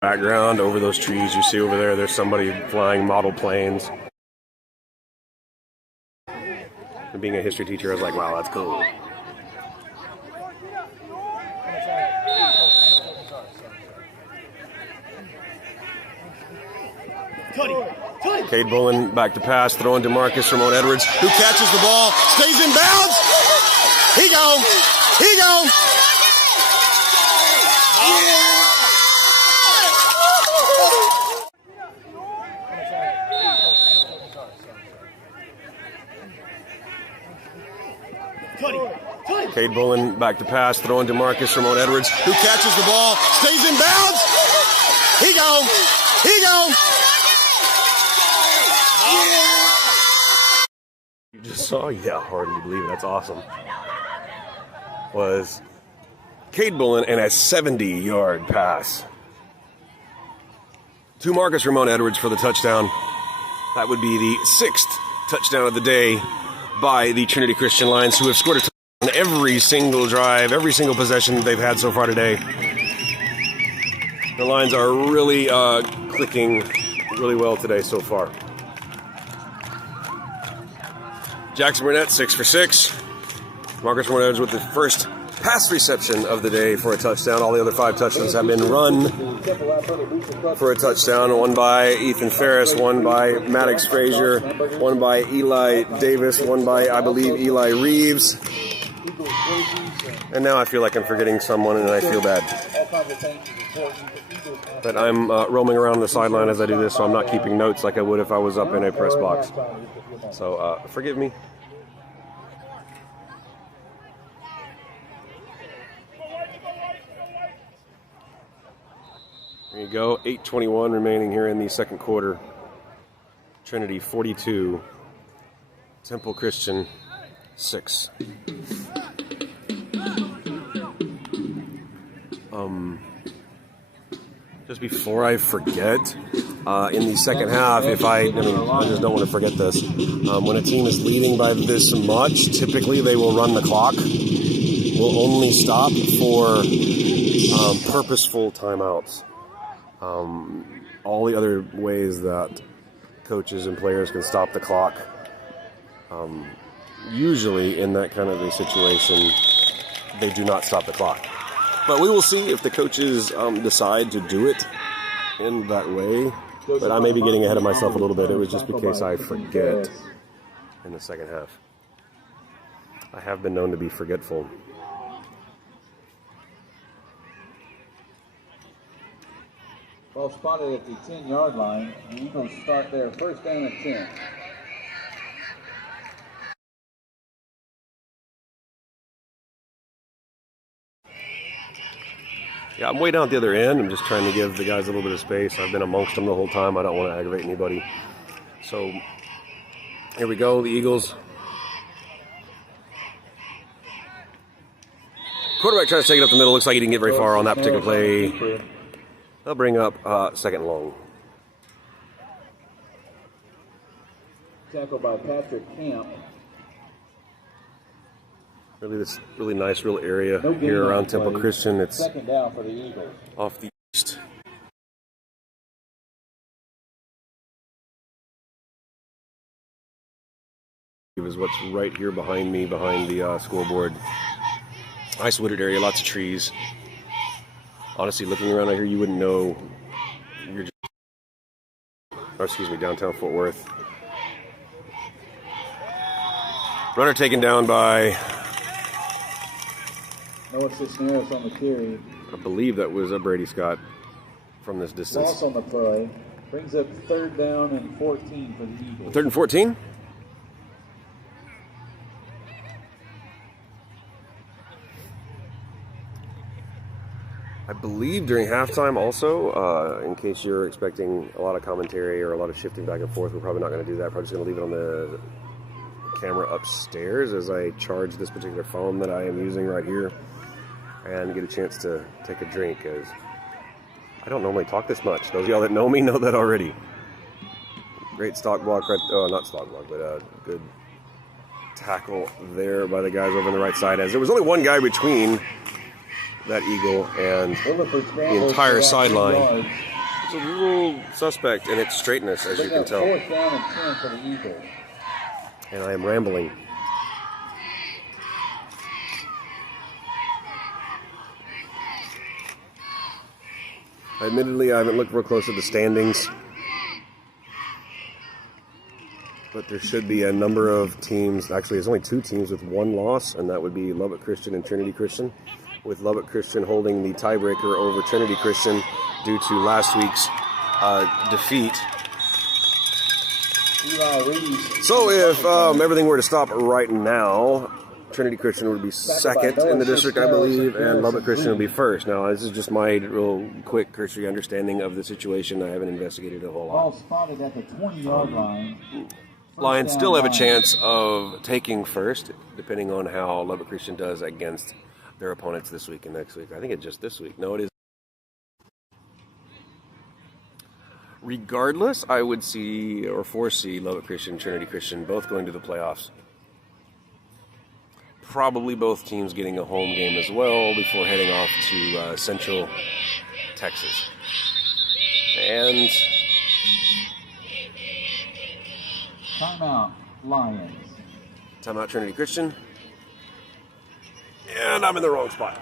Background over those trees you see over there, there's somebody flying model planes. And being a history teacher, I was like, wow, that's cool. Cade Bullen back to pass, throwing to Marcus Ramon Edwards, who catches the ball, stays in bounds. He go. Cade Bullen back to pass, throwing to Marcus Ramon Edwards, who catches the ball, stays in bounds. He go. You just saw, yeah, hardly believe it. That's awesome. Was Cade Bullen and a 70-yard pass to Marcus Ramon Edwards for the touchdown. That would be the 6th touchdown of the day by the Trinity Christian Lions, who have scored a touchdown on every single drive, every single possession they've had so far today. The Lions are really clicking really well today so far. Jackson Burnett, 6 for 6. Marcus Ramon Edwards with the first pass reception of the day for a touchdown. All the other 5 touchdowns have been run for a touchdown. One by Ethan Ferris, one by Maddox Frazier, one by Eli Davis, one by, I believe, Eli Reeves. And now I feel like I'm forgetting someone and I feel bad. But I'm roaming around the sideline as I do this, so I'm not keeping notes like I would if I was up in a press box. So forgive me. There you go. 8:21 remaining here in the second quarter. Trinity 42. Temple Christian 6. Just before I forget, in the second half, I just don't want to forget this. When a team is leading by this much, typically they will run the clock. will only stop for purposeful timeouts. All the other ways that coaches and players can stop the clock, usually in that kind of a situation, they do not stop the clock. But we will see if the coaches decide to do it in that way. But I may be getting ahead of myself a little bit. It was just in case I forget in the second half. I have been known to be forgetful. Ball spotted at the 10-yard line. The Eagles start there, first down and 10. Yeah, I'm way down at the other end. I'm just trying to give the guys a little bit of space. I've been amongst them the whole time. I don't want to aggravate anybody. So here we go, the Eagles. Quarterback tries to take it up the middle. Looks like he didn't get very far on that particular play. They'll bring up second and long. Tackle by Patrick Camp. Really, this really nice real area here around Temple Christian. It's second down for the Eagles. Off the east. It was what's right here behind me, behind the scoreboard. Nice wooded area, lots of trees. Honestly, looking around out here, you wouldn't know you're just, downtown Fort Worth. Runner taken down by, Noah Cisneros on the carry. I believe that was a Brady Scott from this distance. Loss on the play. Brings up third down and 14 for the Eagles. Third and 14? I believe during halftime also, in case you're expecting a lot of commentary or a lot of shifting back and forth, we're probably not going to do that. Probably just going to leave it on the camera upstairs as I charge this particular phone that I am using right here and get a chance to take a drink, as I don't normally talk this much. Those of y'all that know me know that already. Great stock block right, not stock block, but good tackle there by the guys over on the right side, as there was only one guy between that Eagle and the entire sideline. It's a little suspect in its straightness, as you can tell. Fourth down and 10 for the Eagles. And I am rambling. Admittedly, I haven't looked real close at the standings, but there should be a number of teams. Actually, there's only two teams with one loss, and that would be Lubbock Christian and Trinity Christian, with Lubbock Christian holding the tiebreaker over Trinity Christian due to last week's defeat. So if everything were to stop right now, Trinity Christian would be second in the district, I believe, and Lubbock Christian would be first. Now, this is just my real quick cursory understanding of the situation. I haven't investigated a whole lot. Ball spotted at the 20-yard line. Lions still have a chance of taking first, depending on how Lubbock Christian does against their opponents this week and next week. I think it's just this week. No, it is. Regardless, I would see or foresee Lubbock Christian and Trinity Christian both going to the playoffs. Probably both teams getting a home game as well before heading off to Central Texas. And timeout, Lions. Timeout, Trinity Christian. And I'm in the wrong spot.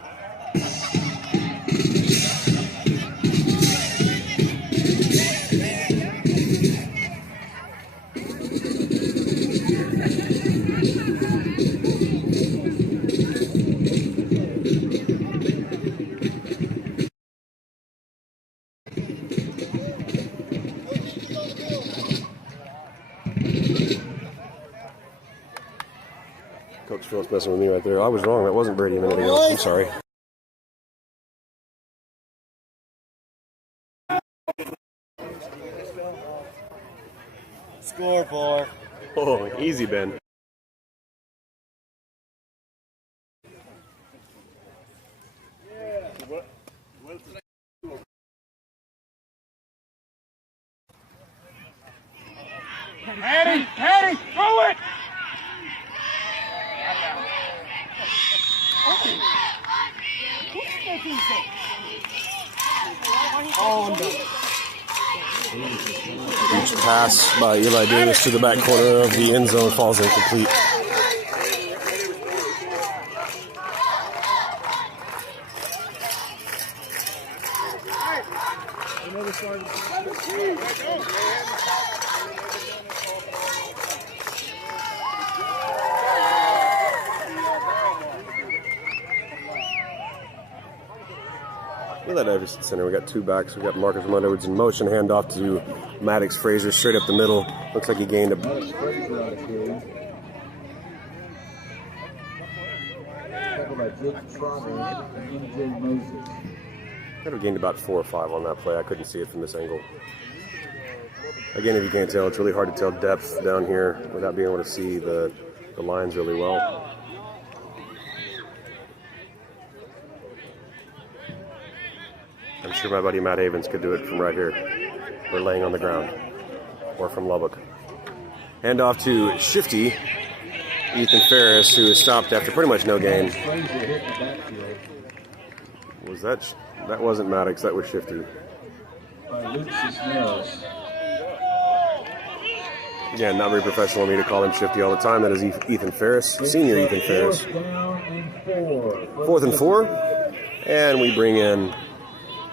Coach Phillips messing with me right there. I was wrong. That wasn't Brady a minute ago. I'm sorry. Scoreboard. Oh, easy, Ben. Hattie, throw it! Huge pass by Eli Davis to the back corner of the end zone falls incomplete. Eli Davis at center. We got two backs. We got Marcus Ramon Edwards in motion. Handoff to Maddox Frazier straight up the middle. Looks like he gained a. Could have gained about 4 or 5 on that play. I couldn't see it from this angle. Again, if you can't tell, it's really hard to tell depth down here without being able to see the lines really well. I'm sure my buddy Matt Havens could do it from right here, or laying on the ground, or from Lubbock. Handoff to Shifty, Ethan Ferris, who is stopped after pretty much no gain. Was that? That wasn't Maddox. That was Shifty. Yeah, not very professional of me to call him Shifty all the time. That is Ethan Ferris, senior Ethan Ferris. 4th and 4, and we bring in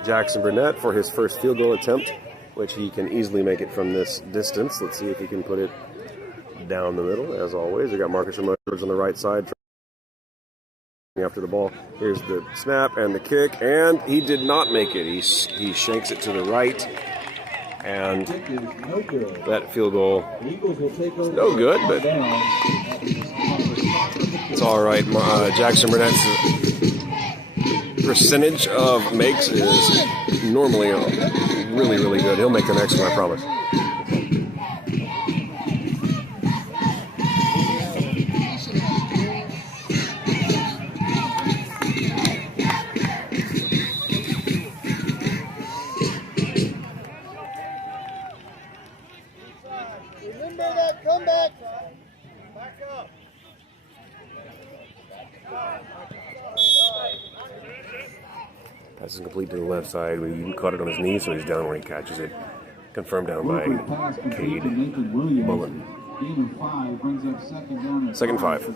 Jackson Burnett for his first field goal attempt, which he can easily make it from this distance. Let's see if he can put it down the middle. As always, we got Marcus Ramon on the right side after the ball. Here's the snap and the kick, and he did not make it. He shanks it to the right, and that field goal is no good, but it's all right. Jackson Burnett's percentage of makes is normally really, really good. He'll make the next one, I promise. Remember that comeback. Back up. Pass is complete to the left side. We caught it on his knee, so he's down where he catches it. Confirmed down by Cade Mullen. 2nd and 5.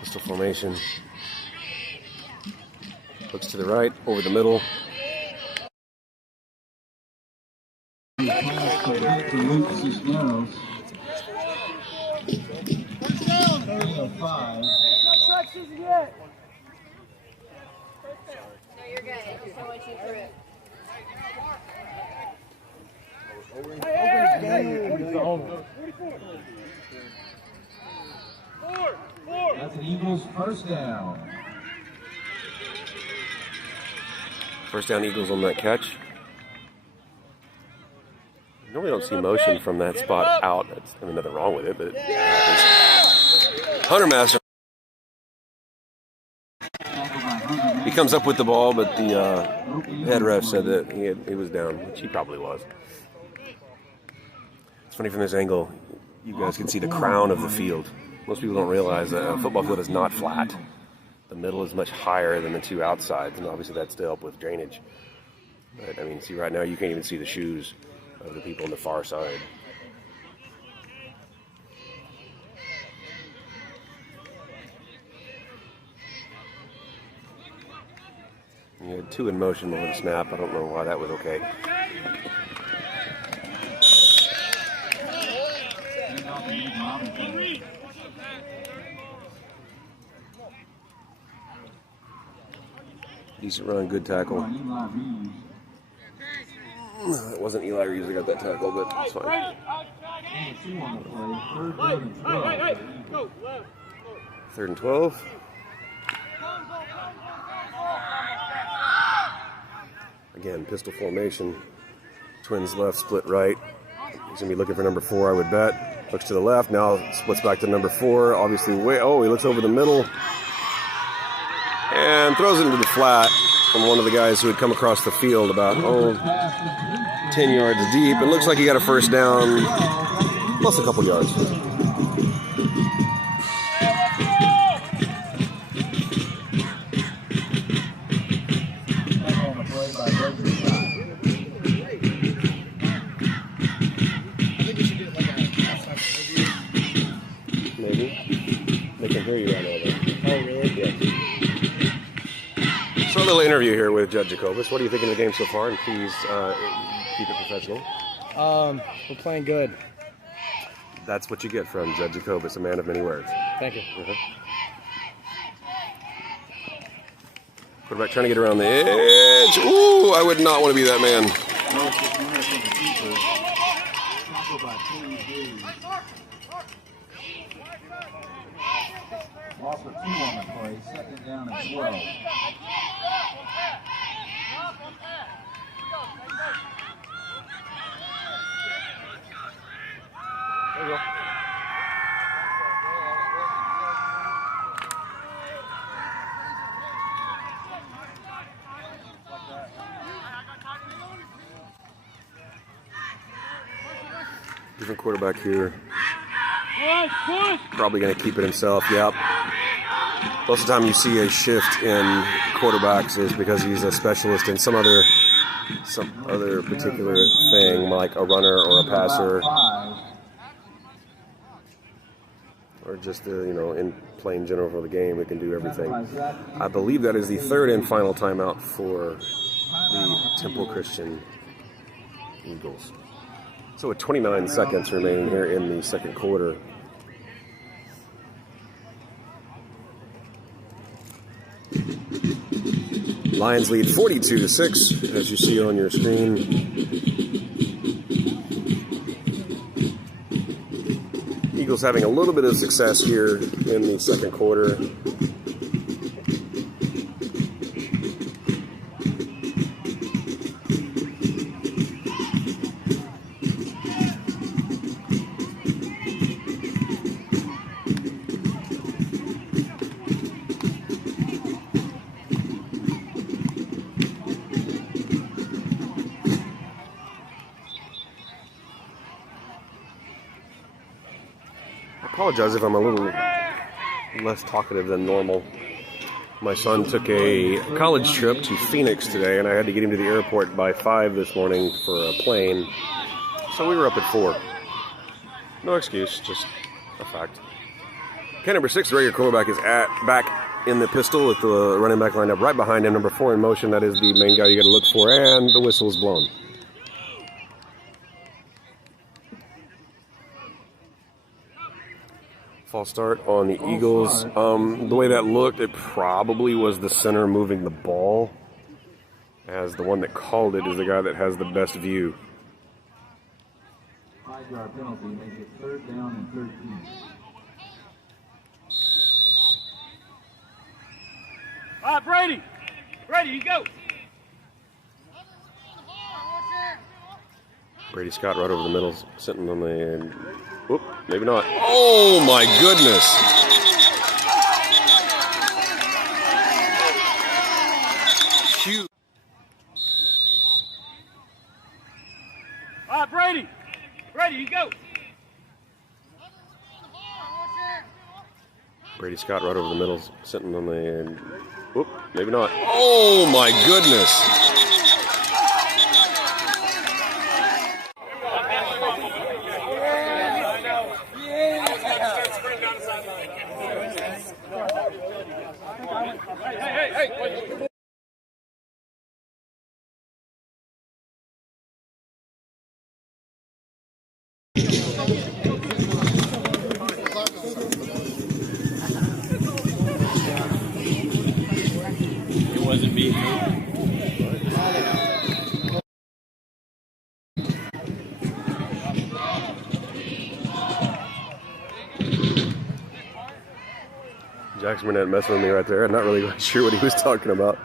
Pistol formation. Looks to the right, over the middle. No, you're good. I just don't want you through it. That's an Eagles first down. First down, Eagles on that catch. Normally don't see motion from that spot out. I mean, nothing wrong with it, but it happens. Hunter Master. He comes up with the ball, but the head ref said that he was down, which he probably was. It's funny from this angle, you guys can see the crown of the field. Most people don't realize that a football field is not flat. The middle is much higher than the two outsides, and obviously that's to help with drainage. But, I mean, see right now you can't even see the shoes of the people on the far side. You had 2 in motion on the snap. I don't know why that was okay. Decent run, good tackle. It wasn't Eli Reeves that got that tackle, but it's fine. 3rd and 12. Again, pistol formation. Twins left, split right. He's going to be looking for number 4, I would bet. Looks to the left, now splits back to number 4. Obviously, he looks over the middle. And throws it into the flat from one of the guys who had come across the field about, 10 yards deep. It looks like he got a first down, plus a couple yards. Maybe. They can hear you right now, though. Oh, really? Yes. So a little interview here with Judge Jacobus. What are you thinking of the game so far? And please keep it professional. We're playing good. That's what you get from Judge Jacobus, a man of many words. Thank you. Quarterback trying to get around the edge. Ooh, I would not want to be that man. Loss of 2 on the play, second down and 12. There you go. Different quarterback here. Probably going to keep it himself. Yep. Most of the time you see a shift in quarterbacks is because he's a specialist in some other particular thing, like a runner or a passer, or just in plain general for the game. It can do everything. I believe that is the third and final timeout for the Temple Christian Eagles. So with 29 seconds remaining here in the second quarter. Lions lead 42-6, as you see on your screen. Eagles having a little bit of success here in the second quarter. I apologize if I'm a little less talkative than normal. My son took a college trip to Phoenix today, and I had to get him to the airport by 5 this morning for a plane. So we were up at 4. No excuse, just a fact. Okay, number 6, the regular quarterback, is back in the pistol with the running back lined up right behind him. Number 4 in motion, that is the main guy you got to look for, and the whistle is blown. False start on the Eagles. The way that looked, it probably was the center moving the ball, as the one that called it is the guy that has the best view. 5-yard penalty makes it 3rd down and 13. All right, Brady. Brady, you go. Brady Scott right over the middle, sitting on the... Whoop, maybe not. Oh, my goodness. Shoot. All right, Brady. Brady, you go. Brady Scott right over the middle, sitting on the... Whoop, maybe not. Oh, my goodness. It wasn't me. Jackson Burnett messing with me right there. I'm not really sure what he was talking about.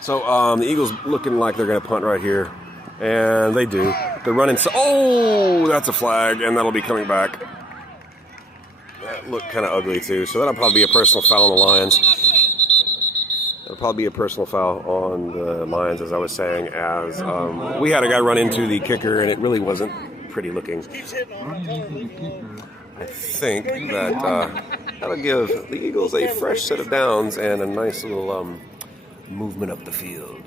So the Eagles looking like they're going to punt right here. And they do. They're running. Oh, that's a flag, and that'll be coming back. That looked kind of ugly, too. So that'll probably be a personal foul on the Lions. That'll probably be a personal foul on the Lions, as I was saying, as we had a guy run into the kicker, and it really wasn't pretty looking. I think that that'll give the Eagles a fresh set of downs and a nice little movement up the field.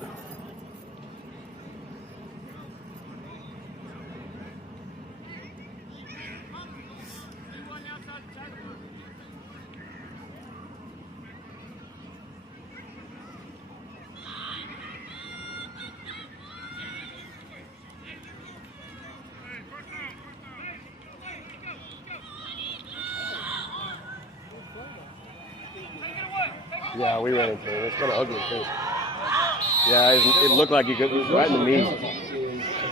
Yeah, we ran into it. It's kind of ugly, too. Yeah, it looked like it was right in the knee.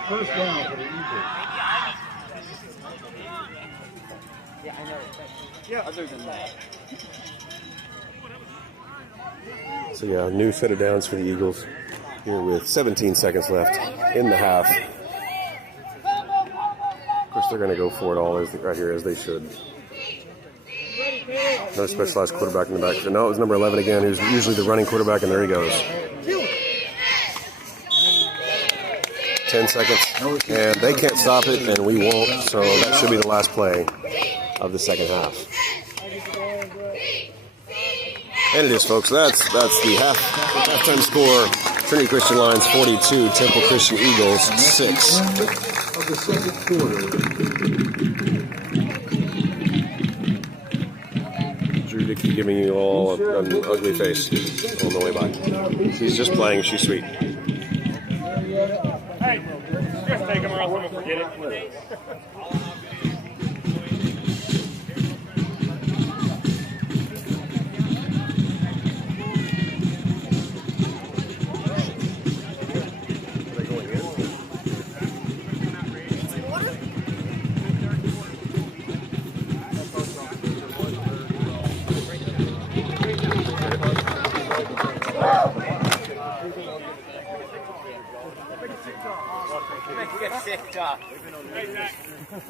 First down for the Eagles. Yeah, I know. Yeah, other than that. So, yeah, new set of downs for the Eagles here with 17 seconds left in the half. Of course, they're going to go for it all right here, as they should. Another specialized quarterback in the back. No, it was number 11 again, who's usually the running quarterback, and there he goes. 10 seconds, and they can't stop it, and we won't, so that should be the last play of the second half. And it is, folks. That's the halftime score. Trinity Christian Lions 42, Temple Christian Eagles 6. Of the second quarter. Drew Dickey giving you all an ugly face on the way by. She's just playing. She's sweet. Hey, just take him or else I'm going to forget it.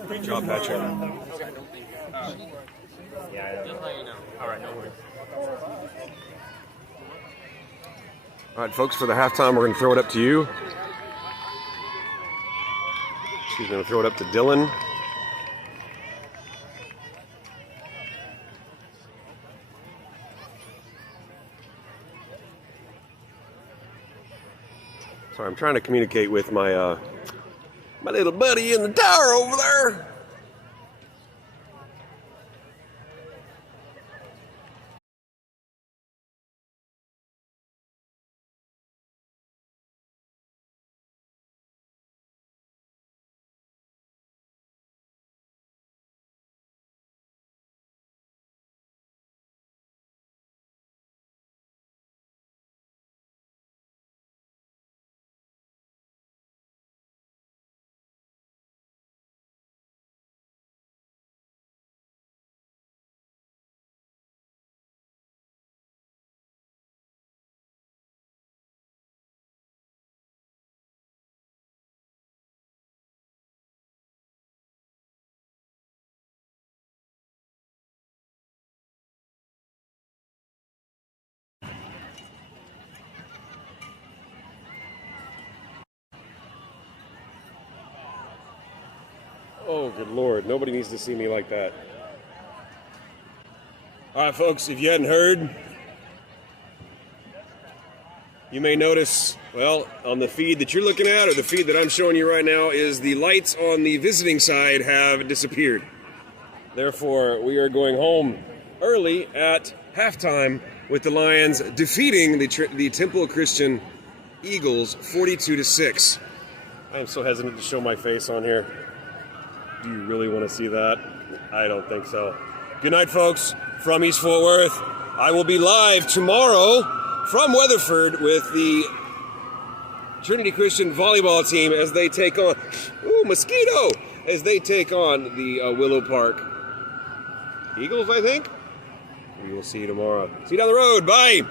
Good job, Patrick. All right, folks, for the halftime, we're going to throw it up to you. She's going to throw it up to Dylan. Sorry, I'm trying to communicate with my my little buddy in the tower over there. Oh, good Lord. Nobody needs to see me like that. All right, folks, if you hadn't heard, you may notice, well, on the feed that you're looking at, or the feed that I'm showing you right now, is the lights on the visiting side have disappeared. Therefore, we are going home early at halftime with the Lions defeating the Temple Christian Eagles 42-6. I'm so hesitant to show my face on here. Do you really want to see that? I don't think so. Good night, folks. From East Fort Worth, I will be live tomorrow from Weatherford with the Trinity Christian volleyball team as they take on, mosquito, as they take on the Willow Park Eagles, I think. We will see you tomorrow. See you down the road. Bye.